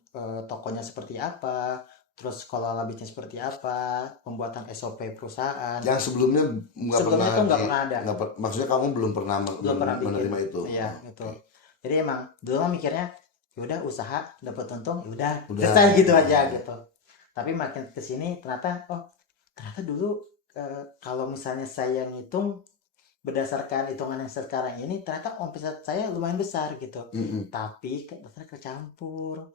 tokonya seperti apa, terus kelola bisnisnya seperti apa, pembuatan SOP perusahaan. Yang sebelumnya nggak Sebelumnya pernah tuh nggak pernah ada, maksudnya kamu belum pernah belum pernah bikin. menerima itu. Iya, Oh, gitu. oke. Jadi emang dulu mah mikirnya yaudah usaha dapat untung, yaudah Udah. selesai gitu aja gitu. Tapi makin kesini ternyata ternyata dulu kalau misalnya saya ngitung berdasarkan hitungan yang sekarang ini ternyata omset saya lumayan besar gitu. Mm-mm. Tapi ternyata kecampur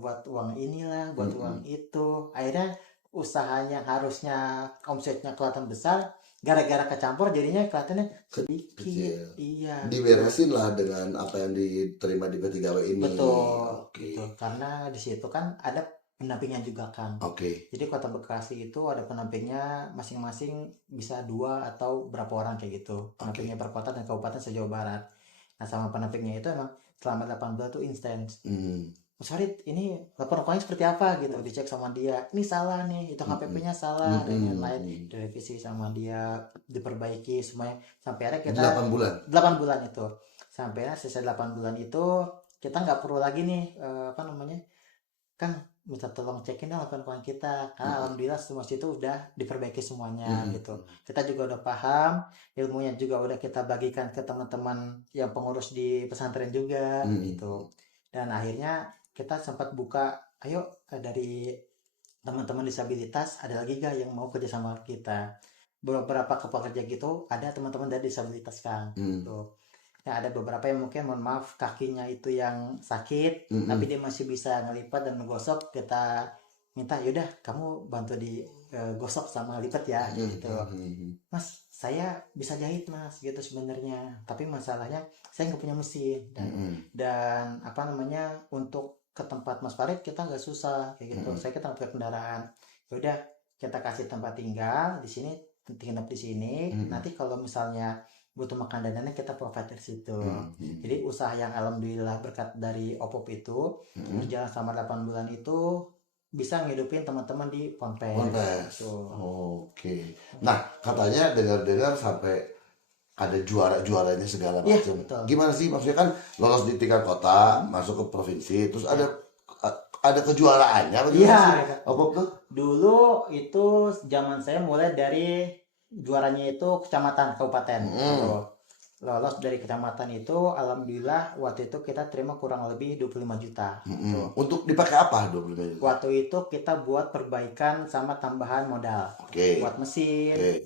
buat uang inilah, buat Mm-mm. uang itu. Akhirnya usahanya harusnya omsetnya kelihatan besar, gara-gara kecampur jadinya kelihatannya sedikit. Kecil. Iya. Diberesin lah dengan apa yang diterima di P3W ini. Betul, Oke. gitu. Karena di situ kan ada pendampingnya juga kan. Oke. Jadi Kota Bekasi itu ada pendampingnya masing-masing bisa 2 atau berapa orang kayak gitu. Pendampingnya per kota dan kabupaten se-Jawa Barat. Nah sama pendampingnya itu emang selama 8 bulan tuh intens. Hmm. Mas Farid, ini laporan keuangannya seperti apa gitu, dicek sama dia. Ini salah nih, itu HPP-nya salah dan lain-lain. Direvisi sama dia, diperbaiki semuanya. Sampai akhirnya kita 8 bulan. 8 bulan itu. Sampai akhirnya selesai 8 bulan itu kita nggak perlu lagi nih kan minta tolong cekin dong laporan keuangan kita karena alhamdulillah semua situ udah diperbaiki semuanya gitu. Kita juga udah paham, ilmunya juga udah kita bagikan ke teman-teman yang pengurus di pesantren juga gitu. Dan akhirnya kita sempat buka, ayo dari teman-teman disabilitas ada lagi gak yang mau kerja sama kita. Beberapa pekerja gitu ada teman-teman dari disabilitas kan gitu. Ya ada beberapa yang mungkin mohon maaf kakinya itu yang sakit tapi dia masih bisa ngelipat dan menggosok, kita minta yaudah kamu bantu di gosok sama lipat ya gitu. Mas saya bisa jahit mas gitu sebenarnya, tapi masalahnya saya nggak punya mesin dan untuk ke tempat Mas Farid kita nggak susah kayak gitu. Saya kita nggak punya kendaraan, yaudah kita kasih tempat tinggal di sini, tinggal di sini. Nanti kalau misalnya butuh makan dan lainnya kita provide dari situ. Jadi usaha yang alhamdulillah berkat dari OPOP itu berjalan selama 8 bulan itu bisa ngidupin teman-teman di Ponpes. Oke. Nah katanya dengar-dengar sampai ada juaranya segala macam. Gimana sih maksudnya kan lolos di tingkat kota, masuk ke provinsi, terus ada kejuaraannya? Iya. OPOP tuh? Dulu itu zaman saya mulai dari juaranya itu kecamatan kabupaten gitu. Lolos dari kecamatan itu alhamdulillah waktu itu kita terima kurang lebih 25 juta gitu. Untuk dipakai apa 25 juta? Waktu itu kita buat perbaikan sama tambahan modal buat mesin,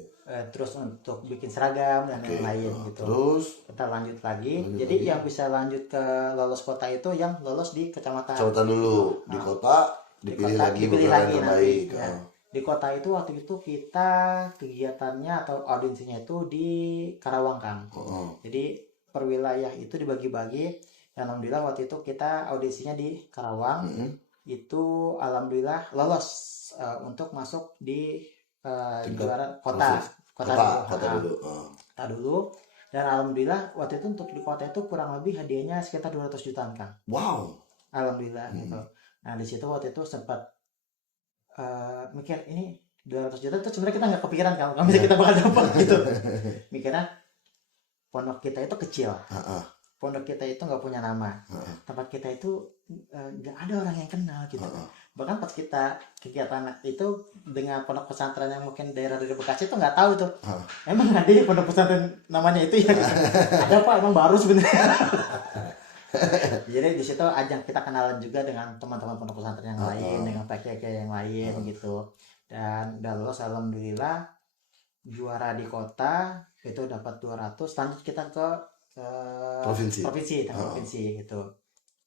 terus untuk bikin seragam dan lain-lain gitu. Terus kita lanjut lagi. Jadi yang bisa lanjut ke lolos kota itu yang lolos di kecamatan dulu. Di kota dipilih lagi nanti. Ya. Di kota itu waktu itu kita kegiatannya atau audiensinya itu di Karawang kan. Jadi per wilayah itu dibagi-bagi. Dan alhamdulillah waktu itu kita audisinya di Karawang. Itu alhamdulillah lolos untuk masuk di juara kota dulu. Dan alhamdulillah waktu itu untuk di kota itu kurang lebih hadiahnya sekitar 200 jutaan kan. Wow. Alhamdulillah gitu. Nah di situ waktu itu sempat mikir ini 200 juta itu sebenarnya kita nggak kepikiran kalau bisa kita bakal dapat gitu. Mikirnya pondok kita itu kecil, pondok kita itu nggak punya nama, tempat kita itu nggak ada orang yang kenal gitu. Bahkan pas kita kegiatan itu dengan pondok pesantren yang mungkin daerah dari Bekasi itu nggak tahu tuh, emang ada ya pondok pesantren namanya itu ya gitu. Ada pak, emang baru sebenarnya. Jadi di situ ajang kita kenalan juga dengan teman-teman pondok pesantren yang lain, dengan PKK yang lain gitu. Dan udah lulus alhamdulillah, juara di kota itu dapat 200, lanjut kita ke provinsi gitu.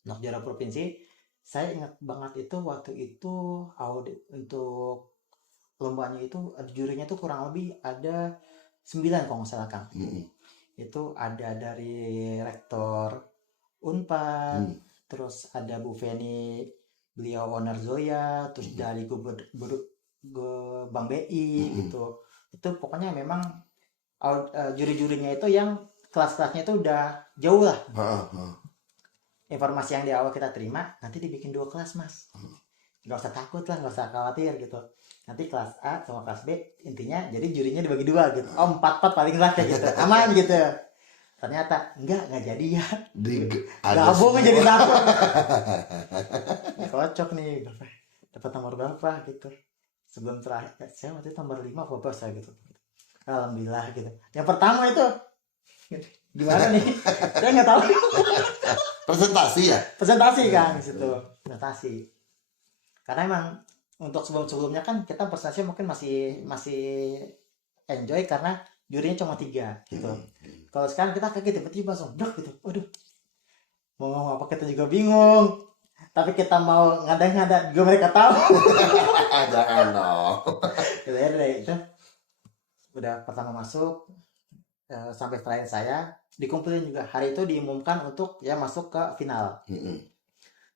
Untuk juara provinsi saya ingat banget itu waktu itu audit untuk lombanya itu jurinya itu kurang lebih ada 9 kalau nggak salah Kang. Itu ada dari rektor Unpad, terus ada Bu Feni, beliau owner Zoya, terus dari Bank BI gitu. Itu pokoknya memang juri-jurinya itu yang kelas-kelasnya itu udah jauh lah. Informasi yang di awal kita terima nanti dibikin 2 kelas mas. nggak usah takut lah, nggak usah khawatir gitu. Nanti kelas A sama kelas B intinya jadi jurinya dibagi dua gitu. Oh, empat paling lah kayak gitu, aman gitu. Ternyata nggak jadi ya. Ada Gabung semua. jadi satu. Kocok nih, dapat nomor berapa gitu. Sebelum terakhir, saya waktu itu nomor 5 apa saya gitu. Alhamdulillah gitu. Yang pertama itu gimana nih? Saya nggak tahu. Presentasi ya. Presentasi kan di situ. Presentasi. Karena emang untuk sebelum-sebelumnya kan kita presentasi mungkin masih enjoy karena jurinya cuma 3 gitu. Kalau sekarang kita kaget tiba-tiba langsung dok gitu. Waduh. Mau ngomong apa kita juga bingung. Tapi kita mau ngada-ngada juga mereka tahu. Jangan dong. Gitu ya deh itu. Udah pertama masuk sampai terakhir saya dikumpulin juga. Hari itu diumumkan untuk ya masuk ke final.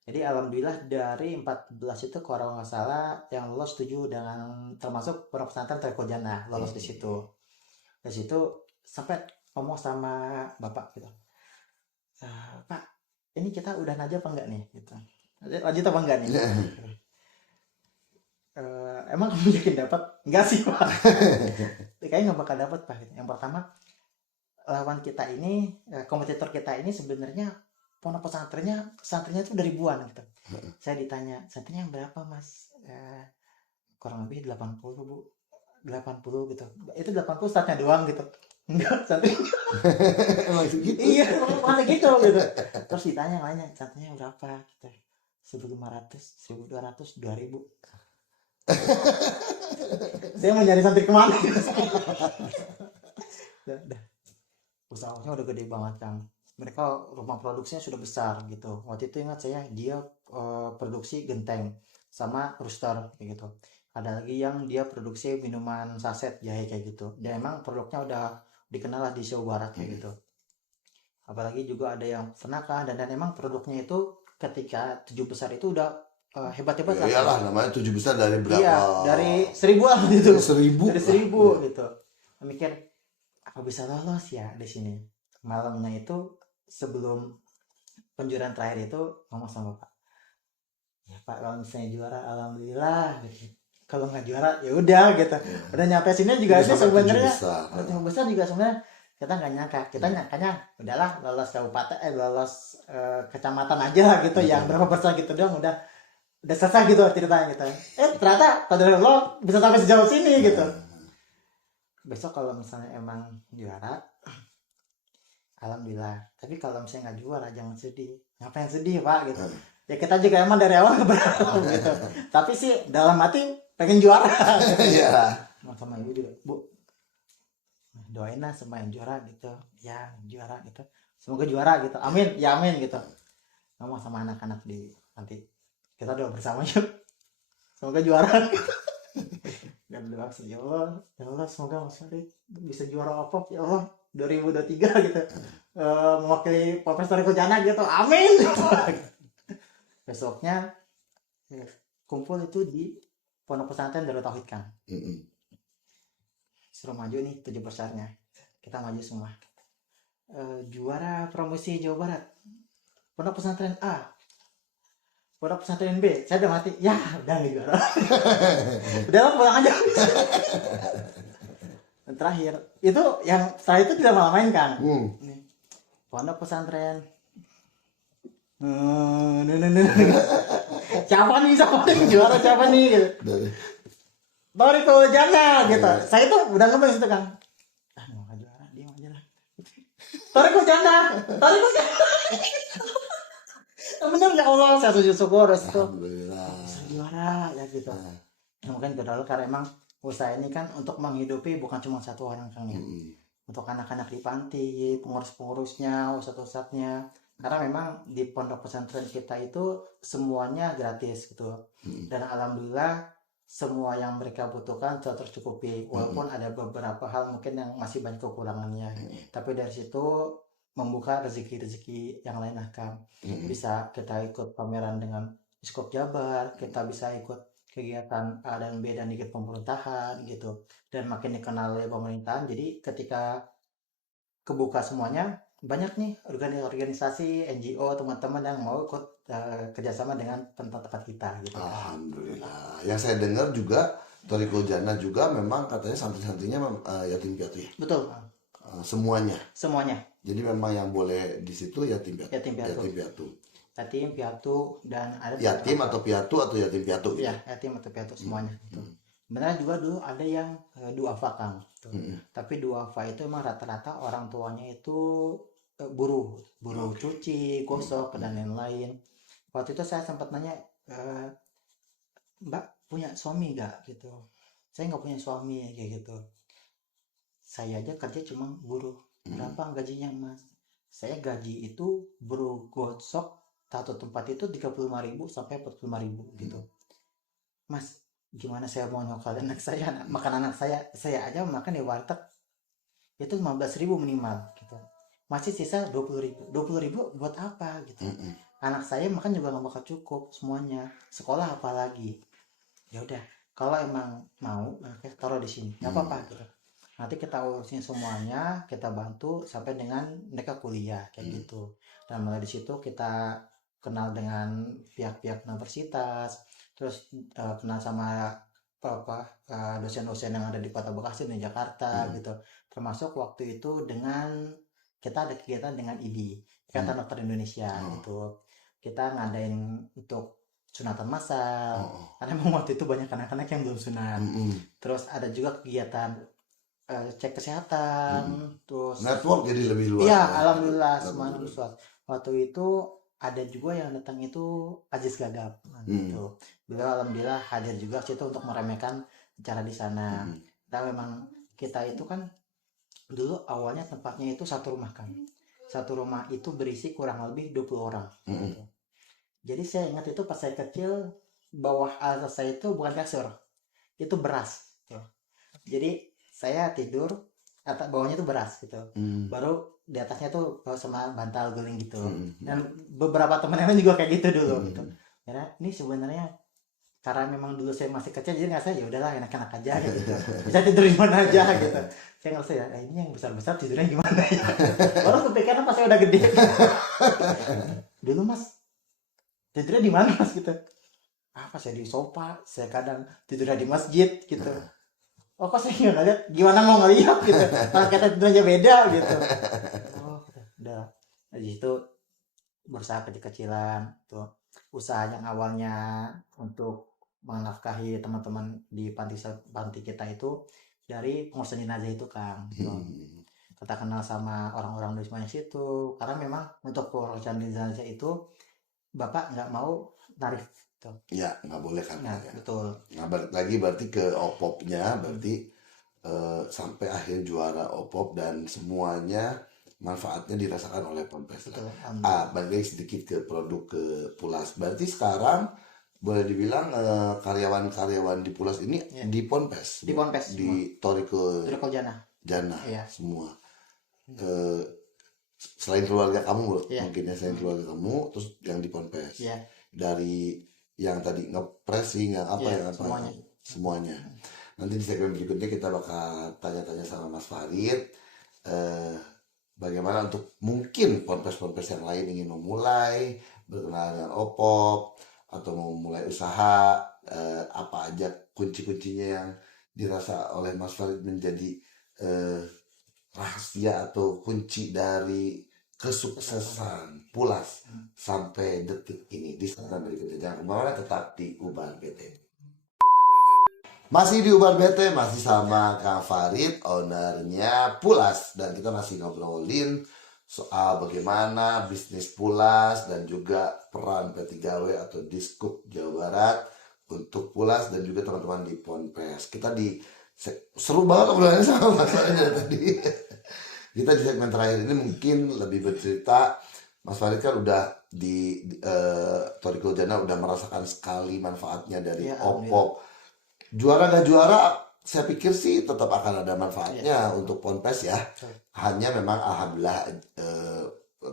Jadi alhamdulillah dari 14 itu kalau nggak salah yang lolos 7 dengan termasuk pondok pesantren Tariqul Jannah lolos di situ. Di situ sampai ngomong sama bapak gitu. Pak, ini kita udah najah apa enggak nih? Gitu. Lanjut apa enggak nih? Emang kamu yakin dapat? Enggak sih Pak. Kayaknya nggak bakal dapat Pak. Yang pertama lawan kita ini kompetitor kita ini sebenarnya pondok pesantrennya itu udah ribuan gitu. Saya ditanya santrinya yang berapa mas? Kurang lebih 80 bu, 80 gitu. Itu 80 startnya doang gitu. Enggak santri. Emang gitu. Iya masa gitu gitu. Terus ditanya yang lainnya santrinya berapa gitu. 1.500, 1.200, 2.000. Saya mau nyari santri kemana? Udah. Usahanya udah gede banget kan. Mereka rumah produksinya sudah besar gitu. Waktu itu ingat saya dia produksi genteng sama rooster kayak gitu. Ada lagi yang dia produksi minuman saset jahe kayak gitu. Dan emang produknya udah dikenal lah di Jawa Barat kayak gitu. Apalagi juga ada yang Senaka dan emang produknya itu ketika 7 besar itu udah hebat-hebat Ya iyalah namanya 7 besar dari berapa? Iya, dari 1.000 lah gitu. 1.000. Dari 1.000 gitu. Mikir apa bisa lolos ya di sini. Malamnya itu sebelum penjuaran terakhir itu ngomong sama Pak. Ya Pak kalau misalnya juara alhamdulillah gitu. Kalau nggak juara ya udah gitu. Udah nyampe sini juga sih sebenarnya. Tim besar juga sebenarnya kita nggak nyangka. Kita nyangkanya udahlah lolos kabupaten lolos kecamatan aja lah gitu yang berapa persen gitu doang udah selesai gitu ceritanya gitu. Ternyata pada lo bisa sampai sejauh sini gitu. Besok kalau misalnya emang juara alhamdulillah, tapi kalau misalnya nggak juara jangan sedih. Ngapain sedih Pak gitu. Ya kita juga emang dari awal keberatan gitu. Tapi sih dalam hati pengen juara. Iya. Sama ibu juga, Bu doain lah sama yang juara gitu. Ya juara gitu. Semoga juara gitu. Amin, ya amin gitu. Ngomong sama anak-anak di nanti kita doa bersama yuk. Semoga juara. Dan doa ya Allah semoga Mas Farid bisa juara OPOP ya Allah 2023 gitu. Mewakili Profesor Tariqul Jannah gitu. Amin. Besoknya kumpul itu di Pondok Pesantren Darut Tauhid kan. Suruh maju nih 7 besarnya. Kita maju semua. Juara promosi Jawa Barat. Pondok Pesantren A. Pondok Pesantren B. Saya udah mati. Ya, udah nih juara. Udah lah pulang aja. Dan terakhir itu yang setelah itu tidak malah main kan. Pondok Pesantren. Siapa nih juara siapa nih gitu. Tariqul Jannah gitu. Saya tuh udah ngebahas itu kan. Mau nggak juara dia aja lah. Tariqul Jannah. Bener ya Allah saya sujud syukur itu. Bisa juara ya gitu. Mungkin kedua karena emang usaha ini kan untuk menghidupi bukan cuma satu orang kan ya. Untuk anak-anak di panti, pengurus-pengurusnya, ustadz-ustadznya. Karena memang di pondok pesantren kita itu semuanya gratis gitu. Dan alhamdulillah semua yang mereka butuhkan sudah tercukupi. Walaupun ada beberapa hal mungkin yang masih banyak kekurangannya. Tapi dari situ membuka rezeki-rezeki yang lain akan. Bisa kita ikut pameran dengan Biskop Jabar, kita bisa ikut kegiatan A dan B dan ikut pemerintahan gitu. Dan makin dikenal oleh pemerintahan. Jadi ketika kebuka semuanya, banyak nih organisasi, NGO, teman-teman yang mau ikut kerjasama dengan tempat-tempat kita gitu kan. Alhamdulillah. Yang saya dengar juga Toriko Jana juga memang katanya santri-santrinya yatim piatu ya. Betul, Semuanya. semuanya Jadi memang yang boleh di situ yatim piatu. yatim piatu. Yatim piatu. Yatim piatu dan ada Yatim atau piatu atau yatim piatu gitu. ya, yatim atau piatu semuanya gitu. Sebenarnya juga dulu ada yang duafa Kang. Gitu. Tapi duafa itu emang rata-rata orang tuanya itu buruh cuci, gosok dan lain-lain. Waktu itu saya sempat nanya, Mbak punya suami nggak gitu? Saya nggak punya suami kayak gitu. Saya aja kerja cuma buruh. Berapa gajinya Mas? Saya gaji itu buruh gosok satu tempat itu 35.000 sampai 45.000 gitu. Mas, gimana saya mau nyokal anak saya, makan anak saya aja makan di warteg itu 15.000 minimal gitu. Masih sisa 20.000 buat apa gitu. Anak saya makan juga nggak bakal cukup semuanya, sekolah apalagi. Ya udah, kalau emang mau taruh di sini nggak apa-apa gitu, nanti kita urusin semuanya, kita bantu sampai dengan mereka kuliah kayak gitu. Dan mulai di situ kita kenal dengan pihak-pihak universitas, terus kenal sama dosen-dosen yang ada di Kota Bekasi dan Jakarta gitu. Termasuk waktu itu dengan kita ada kegiatan dengan IDI, Ikatan Dokter Indonesia gitu. Kita ngadain untuk sunatan massal, karena memang waktu itu banyak anak-anak yang belum sunat. Terus ada juga kegiatan cek kesehatan, terus network jadi lebih luas. iya, alhamdulillah semuanya luas. Waktu itu ada juga yang datang itu Aziz Gagap gitu. Beliau alhamdulillah hadir juga situ untuk meremehkan acara di sana. Dan memang kita itu kan dulu awalnya tempatnya itu satu rumah kan. Satu rumah itu berisi kurang lebih 20 orang gitu. Jadi saya ingat itu pas saya kecil, bawah atas saya itu bukan kasur, itu beras gitu. Jadi saya tidur, atas bawahnya itu beras gitu. Baru di atasnya tuh sama bantal guling gitu. Dan beberapa teman yang juga kayak gitu dulu gitu. Karena ini sebenarnya karena memang dulu saya masih kecil, jadi nggak saya ya udahlah enak-enak aja gitu. Bisa tidur di mana aja gitu. Saya nggak ya ini yang besar-besar tidurnya gimana ya. Baru kepikiran pas saya udah gede. Dulu Mas tidurnya di mana Mas gitu? Apa saya di sofa, saya kadang tidurnya di masjid gitu. Oh kok saya nggak ngeliat, gimana mau ngeliat gitu, kalau kita tidurnya beda gitu. Oh udah, dari situ berusaha kecil-kecilan tuh, usaha yang awalnya untuk menafkahi teman-teman di panti kita itu dari pengurusan jenazah itu Kang gitu. Kita kenal sama orang-orang di semuanya situ, karena memang untuk pengurusan jenazah itu Bapak nggak mau tarif gitu. Ya nggak boleh kan Nah, ya. betul. Nah balik lagi berarti ke opopnya, berarti sampai akhir juara opop dan semuanya manfaatnya dirasakan oleh Ponpes. Betul. Balik lagi sedikit ke produk ke Pulas. Berarti sekarang boleh dibilang karyawan-karyawan di Pulas ini di Ponpes. Di Ponpes di Toriko Jana. Iya. Semua. Selain keluarga kamu mungkin ya, selain keluarga kamu, terus yang di Ponpes. Dari yang tadi ngepressing yang apa yang apa semuanya. Nanti di segmen berikutnya kita bakal tanya-tanya sama Mas Farid bagaimana untuk mungkin ponpes-ponpes yang lain ingin memulai berkenalan dengan opop atau mau mulai usaha, apa aja kunci-kuncinya yang dirasa oleh Mas Farid menjadi rahasia atau kunci dari kesuksesan Pulas sampai detik ini. Di segmen berikutnya jangan kemana-mana, tetap di Ubar BT. Masih di Ubar BT, masih sama Kang Farid, ownernya Pulas, dan kita masih ngobrolin soal bagaimana bisnis Pulas dan juga peran P3W atau Diskup Jawa Barat untuk Pulas dan juga teman-teman di Ponpes. Kita seru banget obrolannya sama Mas Farid dari tadi. Kita di segmen terakhir ini mungkin lebih bercerita. Mas Farid kan udah di Toriko Jana udah merasakan sekali manfaatnya dari opop. Juara gak juara, saya pikir sih tetap akan ada manfaatnya untuk Ponpes ya. Hanya memang alhamdulillah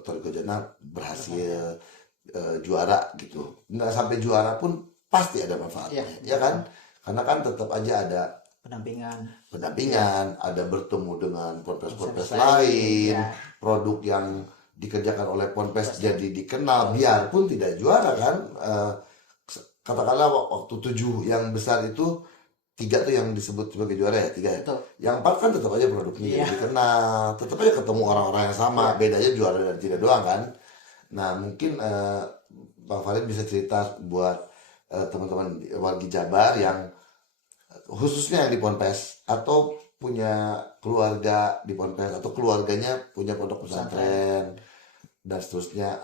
Toriko Jana berhasil juara gitu. Nggak sampai juara pun pasti ada manfaatnya, ya kan? Karena kan tetap aja ada pendampingan, ada bertemu dengan ponpes-ponpes Ponpes lain, ya. produk yang dikerjakan oleh Ponpes jadi dikenal, biarpun tidak juara kan. Katakanlah waktu 7 yang besar itu 3 tuh yang disebut sebagai juara ya, 3 ya. Betul. Yang 4 kan tetap aja produknya Iya. jadi dikenal, tetap aja ketemu orang-orang yang sama, bedanya juara dan tidak doang kan. Nah mungkin Bang Farid bisa cerita buat teman-teman wargi Jabar yang khususnya yang di Ponpes atau punya keluarga di Ponpes atau keluarganya punya pondok pesantren dan seterusnya,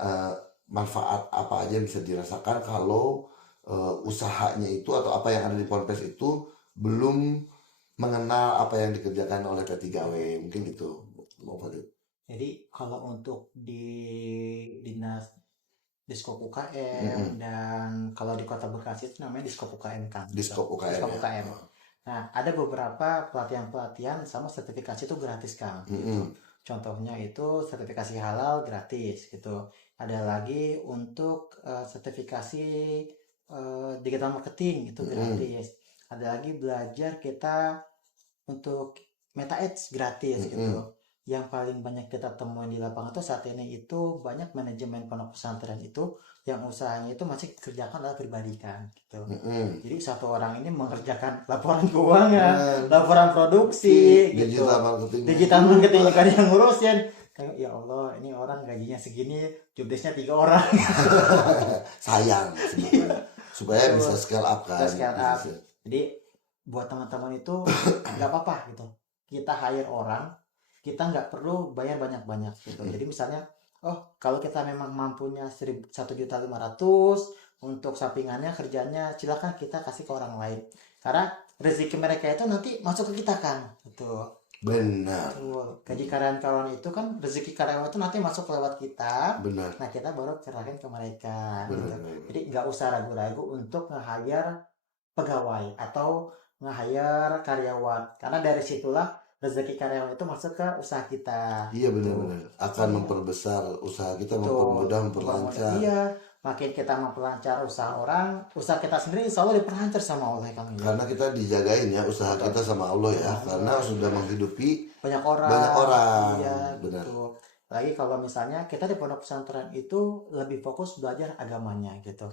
manfaat apa aja yang bisa dirasakan kalau usahanya itu atau apa yang ada di Ponpes itu belum mengenal apa yang dikerjakan oleh P3W, mungkin gitu Bang Farid. Jadi kalau untuk di dinas Diskop UKM dan kalau di Kota Bekasi itu namanya Diskop UKM kan. Diskop UKM Diskop ya. UKM. Nah, ada beberapa pelatihan-pelatihan sama sertifikasi itu gratis Kang. Gitu. Contohnya itu sertifikasi halal gratis gitu. Ada lagi untuk sertifikasi digital marketing itu gratis. Ada lagi belajar kita untuk Meta Ads gratis gitu. Yang paling banyak kita temuin di lapangan itu saat ini itu banyak manajemen pondok pesantren itu yang usahanya itu masih kerjakan oleh pribadi kan gitu. Jadi satu orang ini mengerjakan laporan keuangan, laporan produksi gitu. Digital marketing kan yang ngurusin. Kayak ya Allah, ini orang gajinya segini, jobdesknya 3 orang. Sayang sebetulnya. Supaya bisa scale up kan. Scale up. Jadi buat teman-teman itu nggak apa-apa gitu. Kita hire orang, kita nggak perlu bayar banyak-banyak gitu. Jadi misalnya, oh kalau kita memang mampunya 1.500.000 untuk sampingannya kerjanya, silakan kita kasih ke orang lain. Karena rezeki mereka itu nanti masuk ke kita kan, gitu. Benar. Gaji karyawan itu kan rezeki karyawan itu nanti masuk lewat kita. Benar. Nah kita baru serahkan ke mereka. Benar, Gitu. benar. Jadi nggak usah ragu-ragu untuk nge-hire pegawai atau nge-hire karyawan. Karena dari situlah rezeki karyawan itu masuk ke usaha kita. Iya benar-benar akan memperbesar usaha kita, mempermudah, memperlancar. Iya, makin kita memperlancar usaha orang, usaha kita sendiri insya Allah diperlancar sama Allah Kang. Karena kita dijagain ya usaha kita sama Allah ya, karena sudah menghidupi banyak orang. Iya, benar. gitu. Lagi kalau misalnya kita di pondok pesantren itu lebih fokus belajar agamanya gitu.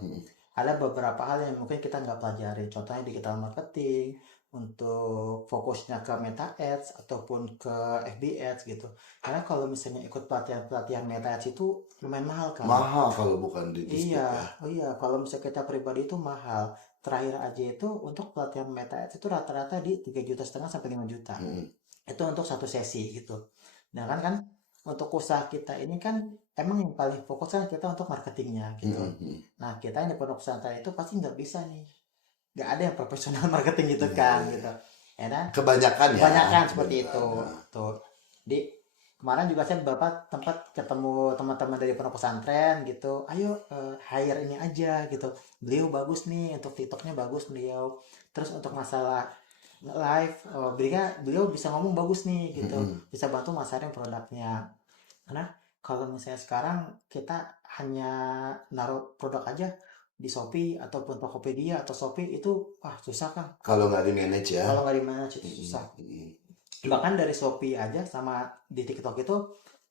Ada beberapa hal yang mungkin kita nggak pelajari, contohnya digital marketing, untuk fokusnya ke Meta Ads ataupun ke FB Ads gitu. Karena kalau misalnya ikut pelatihan Meta Ads itu lumayan mahal kan. Mahal kalau bukan di Diskop iya, ya. Iya, kalau misalnya kita pribadi itu mahal. Terakhir aja itu untuk pelatihan Meta Ads itu rata-rata di 3,5 juta sampai 5 juta. Itu untuk satu sesi gitu. Nah kan untuk usaha kita ini kan emang yang paling fokus kan kita untuk marketingnya gitu. Nah kita yang di pondok pesantren itu pasti nggak bisa nih, nggak ada yang profesional marketing gitu kan gitu. Ya, kebanyakan seperti itu. Tuh. Di kemarin juga saya beberapa tempat ketemu teman-teman dari pondok pesantren gitu. Ayo hire ini aja gitu. Beliau bagus nih untuk TikToknya bagus beliau. Terus untuk masalah live beliau bisa ngomong bagus nih gitu. Bisa bantu masarin produknya. Karena kalau misalnya sekarang kita hanya naruh produk aja di Shopee ataupun Tokopedia atau Shopee itu susah kan kalau nggak di manage ya. Kalau nggak di manage itu susah. Bahkan dari Shopee aja sama di TikTok itu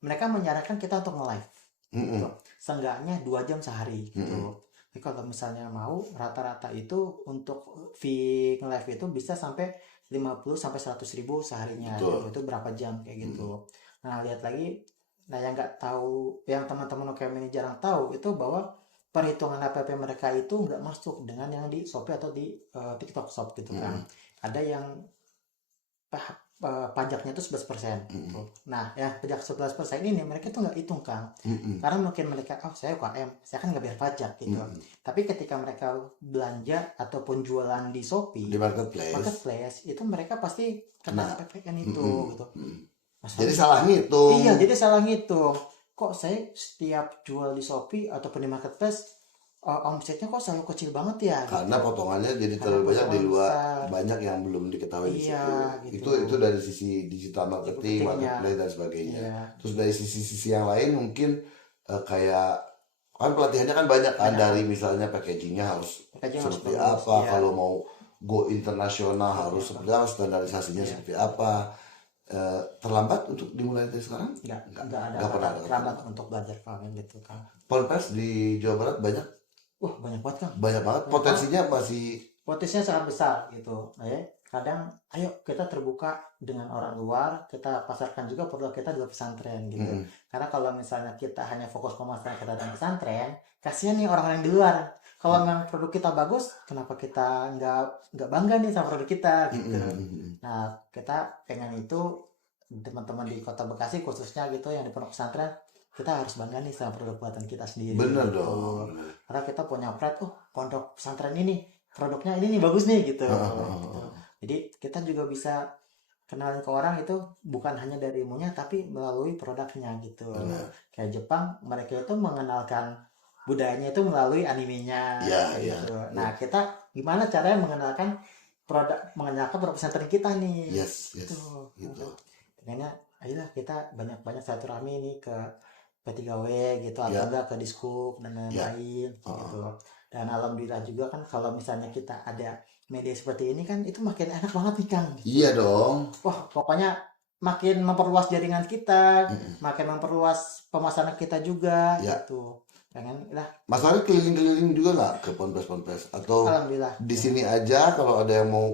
mereka menyarankan kita untuk nge-live gitu. Seenggaknya 2 jam sehari gitu. Jadi kalau misalnya mau rata-rata itu untuk fee nge-live itu bisa sampai 50 sampai 100 ribu seharinya gitu. Itu berapa jam kayak gitu. Nah lihat lagi, yang nggak tahu, yang teman-teman UKM ini jarang tahu itu bahwa perhitungan APP mereka itu nggak masuk dengan yang di Shopee atau di TikTok Shop gitu kan. Ada yang pajaknya itu 11%. Gitu. Nah, ya pajak 11% ini mereka tuh nggak hitung kan. Karena mungkin mereka, saya UKM, saya kan nggak bayar pajak gitu. Tapi ketika mereka belanja ataupun jualan di Shopee, di marketplace itu mereka pasti kena PPN itu gitu. Jadi salah ngitung. Iya, jadi salah ngitung. Kok saya setiap jual di Shopee ataupun di marketplace omsetnya kok selalu kecil banget ya? Karena potongannya jadi terlalu banyak di luar, banyak yang belum diketahui di situ. Gitu. Itu dari sisi digital marketing, marketplace dan sebagainya. Terus dari sisi-sisi yang lain mungkin kayak kan pelatihannya kan banyak kan, dari misalnya packagingnya harus seperti apa, kalau mau go internasional harus seperti apa, standarisasinya seperti apa. terlambat untuk dimulai dari sekarang? Nggak ada Nggak pernah, kata nggak terlambat pernah. untuk belajar farming gitu kan. Ponpes di Jawa Barat banyak Wah, banyak banget kan. banget potensinya masih. Potensinya sangat besar gitu. Kadang ayo kita terbuka dengan orang luar, kita pasarkan juga produk kita di pesantren gitu. Mm-mm. Karena kalau misalnya kita hanya fokus pemasaran kita dengan pesantren, kasihan nih orang-orang di luar. Kalau memang produk kita bagus, kenapa kita nggak bangga nih sama produk kita gitu. Mm-mm. Nah, kita pengen itu teman-teman di Kota Bekasi khususnya gitu yang di pondok pesantren, kita harus bangga nih sama produk buatan kita sendiri. Bener gitu. dong. Karena kita punya pride, pondok pesantren ini produknya ini nih bagus nih gitu. Gitu. Jadi kita juga bisa kenalin ke orang itu bukan hanya dari ilmunya tapi melalui produknya gitu. Benar. Kayak Jepang, mereka itu mengenalkan budayanya itu melalui animenya Ya, kayak ya, gitu. ya. Nah, kita gimana caranya mengenalkan produk pesantren kita nih? Yes, Gitu. gitu. Makanya ayolah kita banyak-banyak silaturahmi nih ke P3W gitu atau Ya. enggak ke Diskup dan lain-lain gitu. Dan alhamdulillah juga kan kalau misalnya kita ada media seperti ini kan itu makin enak banget nih Kang. Iya dong. Wah, pokoknya makin memperluas jaringan kita, Mm-mm. makin memperluas pemasaran kita juga Ya. gitu. Pengen lah, Mas Farid keliling-keliling juga nggak ke ponpes atau alhamdulillah. di sini aja kalau ada yang mau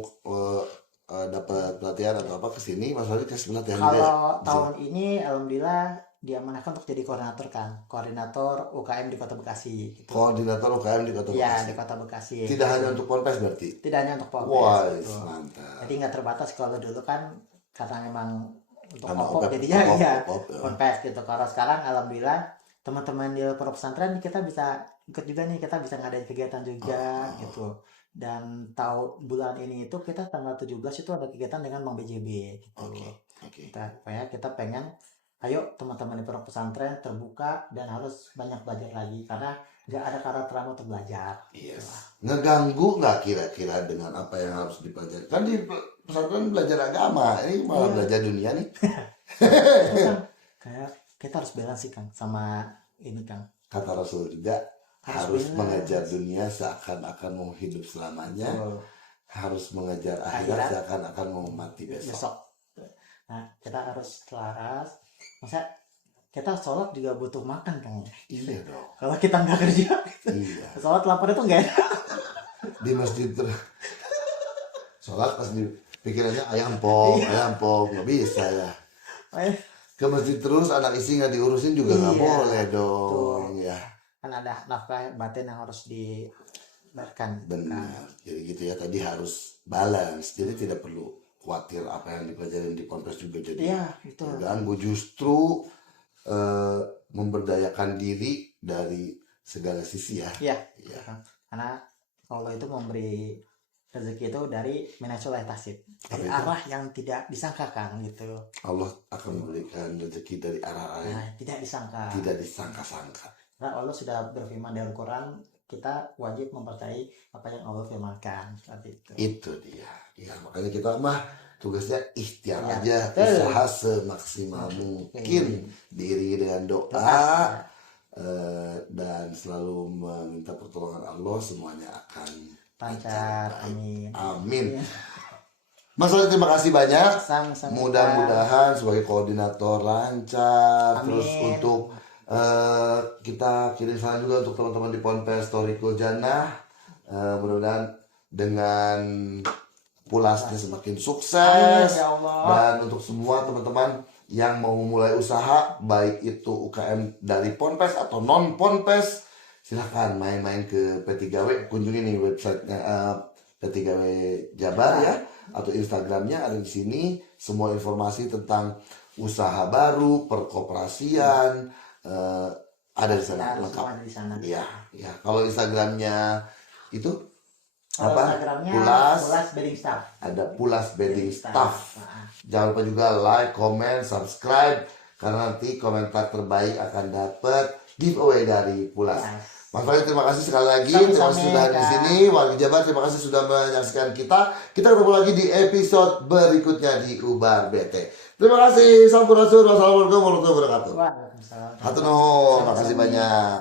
dapat pelatihan atau apa ke sini, Mas Farid kasih pelatihan juga ya? Kalau Di tahun ini alhamdulillah diamanahkan untuk jadi koordinator kan, koordinator UKM di Kota Bekasi. Gitu. Koordinator UKM di Kota Iya, Bekasi. di Kota Bekasi. Tidak hanya untuk ponpes berarti. Tidak hanya untuk Polres. Wah, gitu. mantap. Jadi nggak terbatas kalau dulu kan karena memang untuk Karena opop opop, jadinya opop, ya opop, ya. ponpes gitu. Kalau sekarang alhamdulillah teman-teman di pondok pesantren kita bisa ikut juga nih, kita bisa ngadain kegiatan juga gitu. Dan bulan ini itu kita tanggal 17 itu ada kegiatan dengan Bang BJB gitu. Oke. Kita pengen ayo teman-teman di pondok pesantren terbuka dan harus banyak belajar lagi karena nggak ada cara terang untuk belajar. Yes. Ngeganggu nggak kira-kira dengan apa yang harus dipelajari? Kan di pesantren belajar agama, ini malah belajar dunia nih. Kan kayak kita harus balance sih Kang sama ini Kang. Kata Rasul juga Harus harus balance. mengejar dunia seakan-akan mau hidup selamanya, Betul. harus mengejar akhirat Akhirat. seakan-akan mau mati besok. Besok. Nah, kita harus selaras. Masa kita sholat juga butuh makan Kang. Iya dong. Kalau kita nggak kerja, Iya. sholat lapar itu nggak enak. Di masjid sholat pas di pikirannya ayam pop nggak bisa ya. Ke masjid terus anak istri nggak diurusin juga nggak Iya, boleh dong. betul. Ya. Kan ada nafkah batin yang harus diberikan. Benar, jadi gitu ya, tadi harus balance, jadi tidak perlu khawatir apa yang dipelajarin di ponpes juga jadi Iya, betul. terganggu, justru memberdayakan diri dari segala sisi ya. Iya. Iya. Karena Allah itu memberi rezeki itu dari minasul tasib, dari Apa itu? arah yang tidak disangkakan gitu. Allah akan memberikan rezeki dari arah-arah yang Nah, tidak disangka. tidak disangka-sangka. Karena Allah sudah berfirman dalam Quran, kita wajib mempercayai apa yang Allah firmankan seperti itu. Itu dia. Ya, makanya kita mah tugasnya ikhtiar Ya, aja, betul. usaha semaksimal mungkin, diri dengan doa. Ya. Dan selalu meminta pertolongan Allah, semuanya akan Lancar, baik. amin. Amin. Iya. Mas Oli, terima kasih banyak. Sang Mudah-mudahan sebagai koordinator lancar. Amin. Terus untuk kita kirim salam juga untuk teman-teman di Ponpes Thoriqul Jannah. Mudah-mudahan dengan pulasnya semakin sukses. Amin, ya Allah. Dan untuk semua teman-teman yang mau mulai usaha, baik itu UKM dari Ponpes atau non Ponpes, silahkan main-main ke P3W, kunjungi nih websitenya P3W Jabar ya, atau Instagramnya ada di sini. Semua informasi tentang usaha baru, perkoperasian ada di sana Harus lengkap. ada di sana. Iya, ya. Kalau Instagramnya itu Kalau apa? Instagramnya Pulas. Pulas Bedding Staff. Ada Pulas Bedding Staff. Nah, Jangan lupa juga like, comment, subscribe, karena nanti komentar terbaik akan dapat giveaway dari Pulas. Yes. Mas Farid, terima kasih sekali lagi. Sama-sama, Terima kasih sudah hadir di Kak. sini. Warga Jabar, terima kasih sudah menyaksikan kita. Kita ketemu lagi di episode berikutnya di Ubar BT. Terima kasih. Sampurasun. Wassalamualaikum warahmatullahi wabarakatuh. Waalaikumsalam. Hatur nuhun. Terima kasih banyak.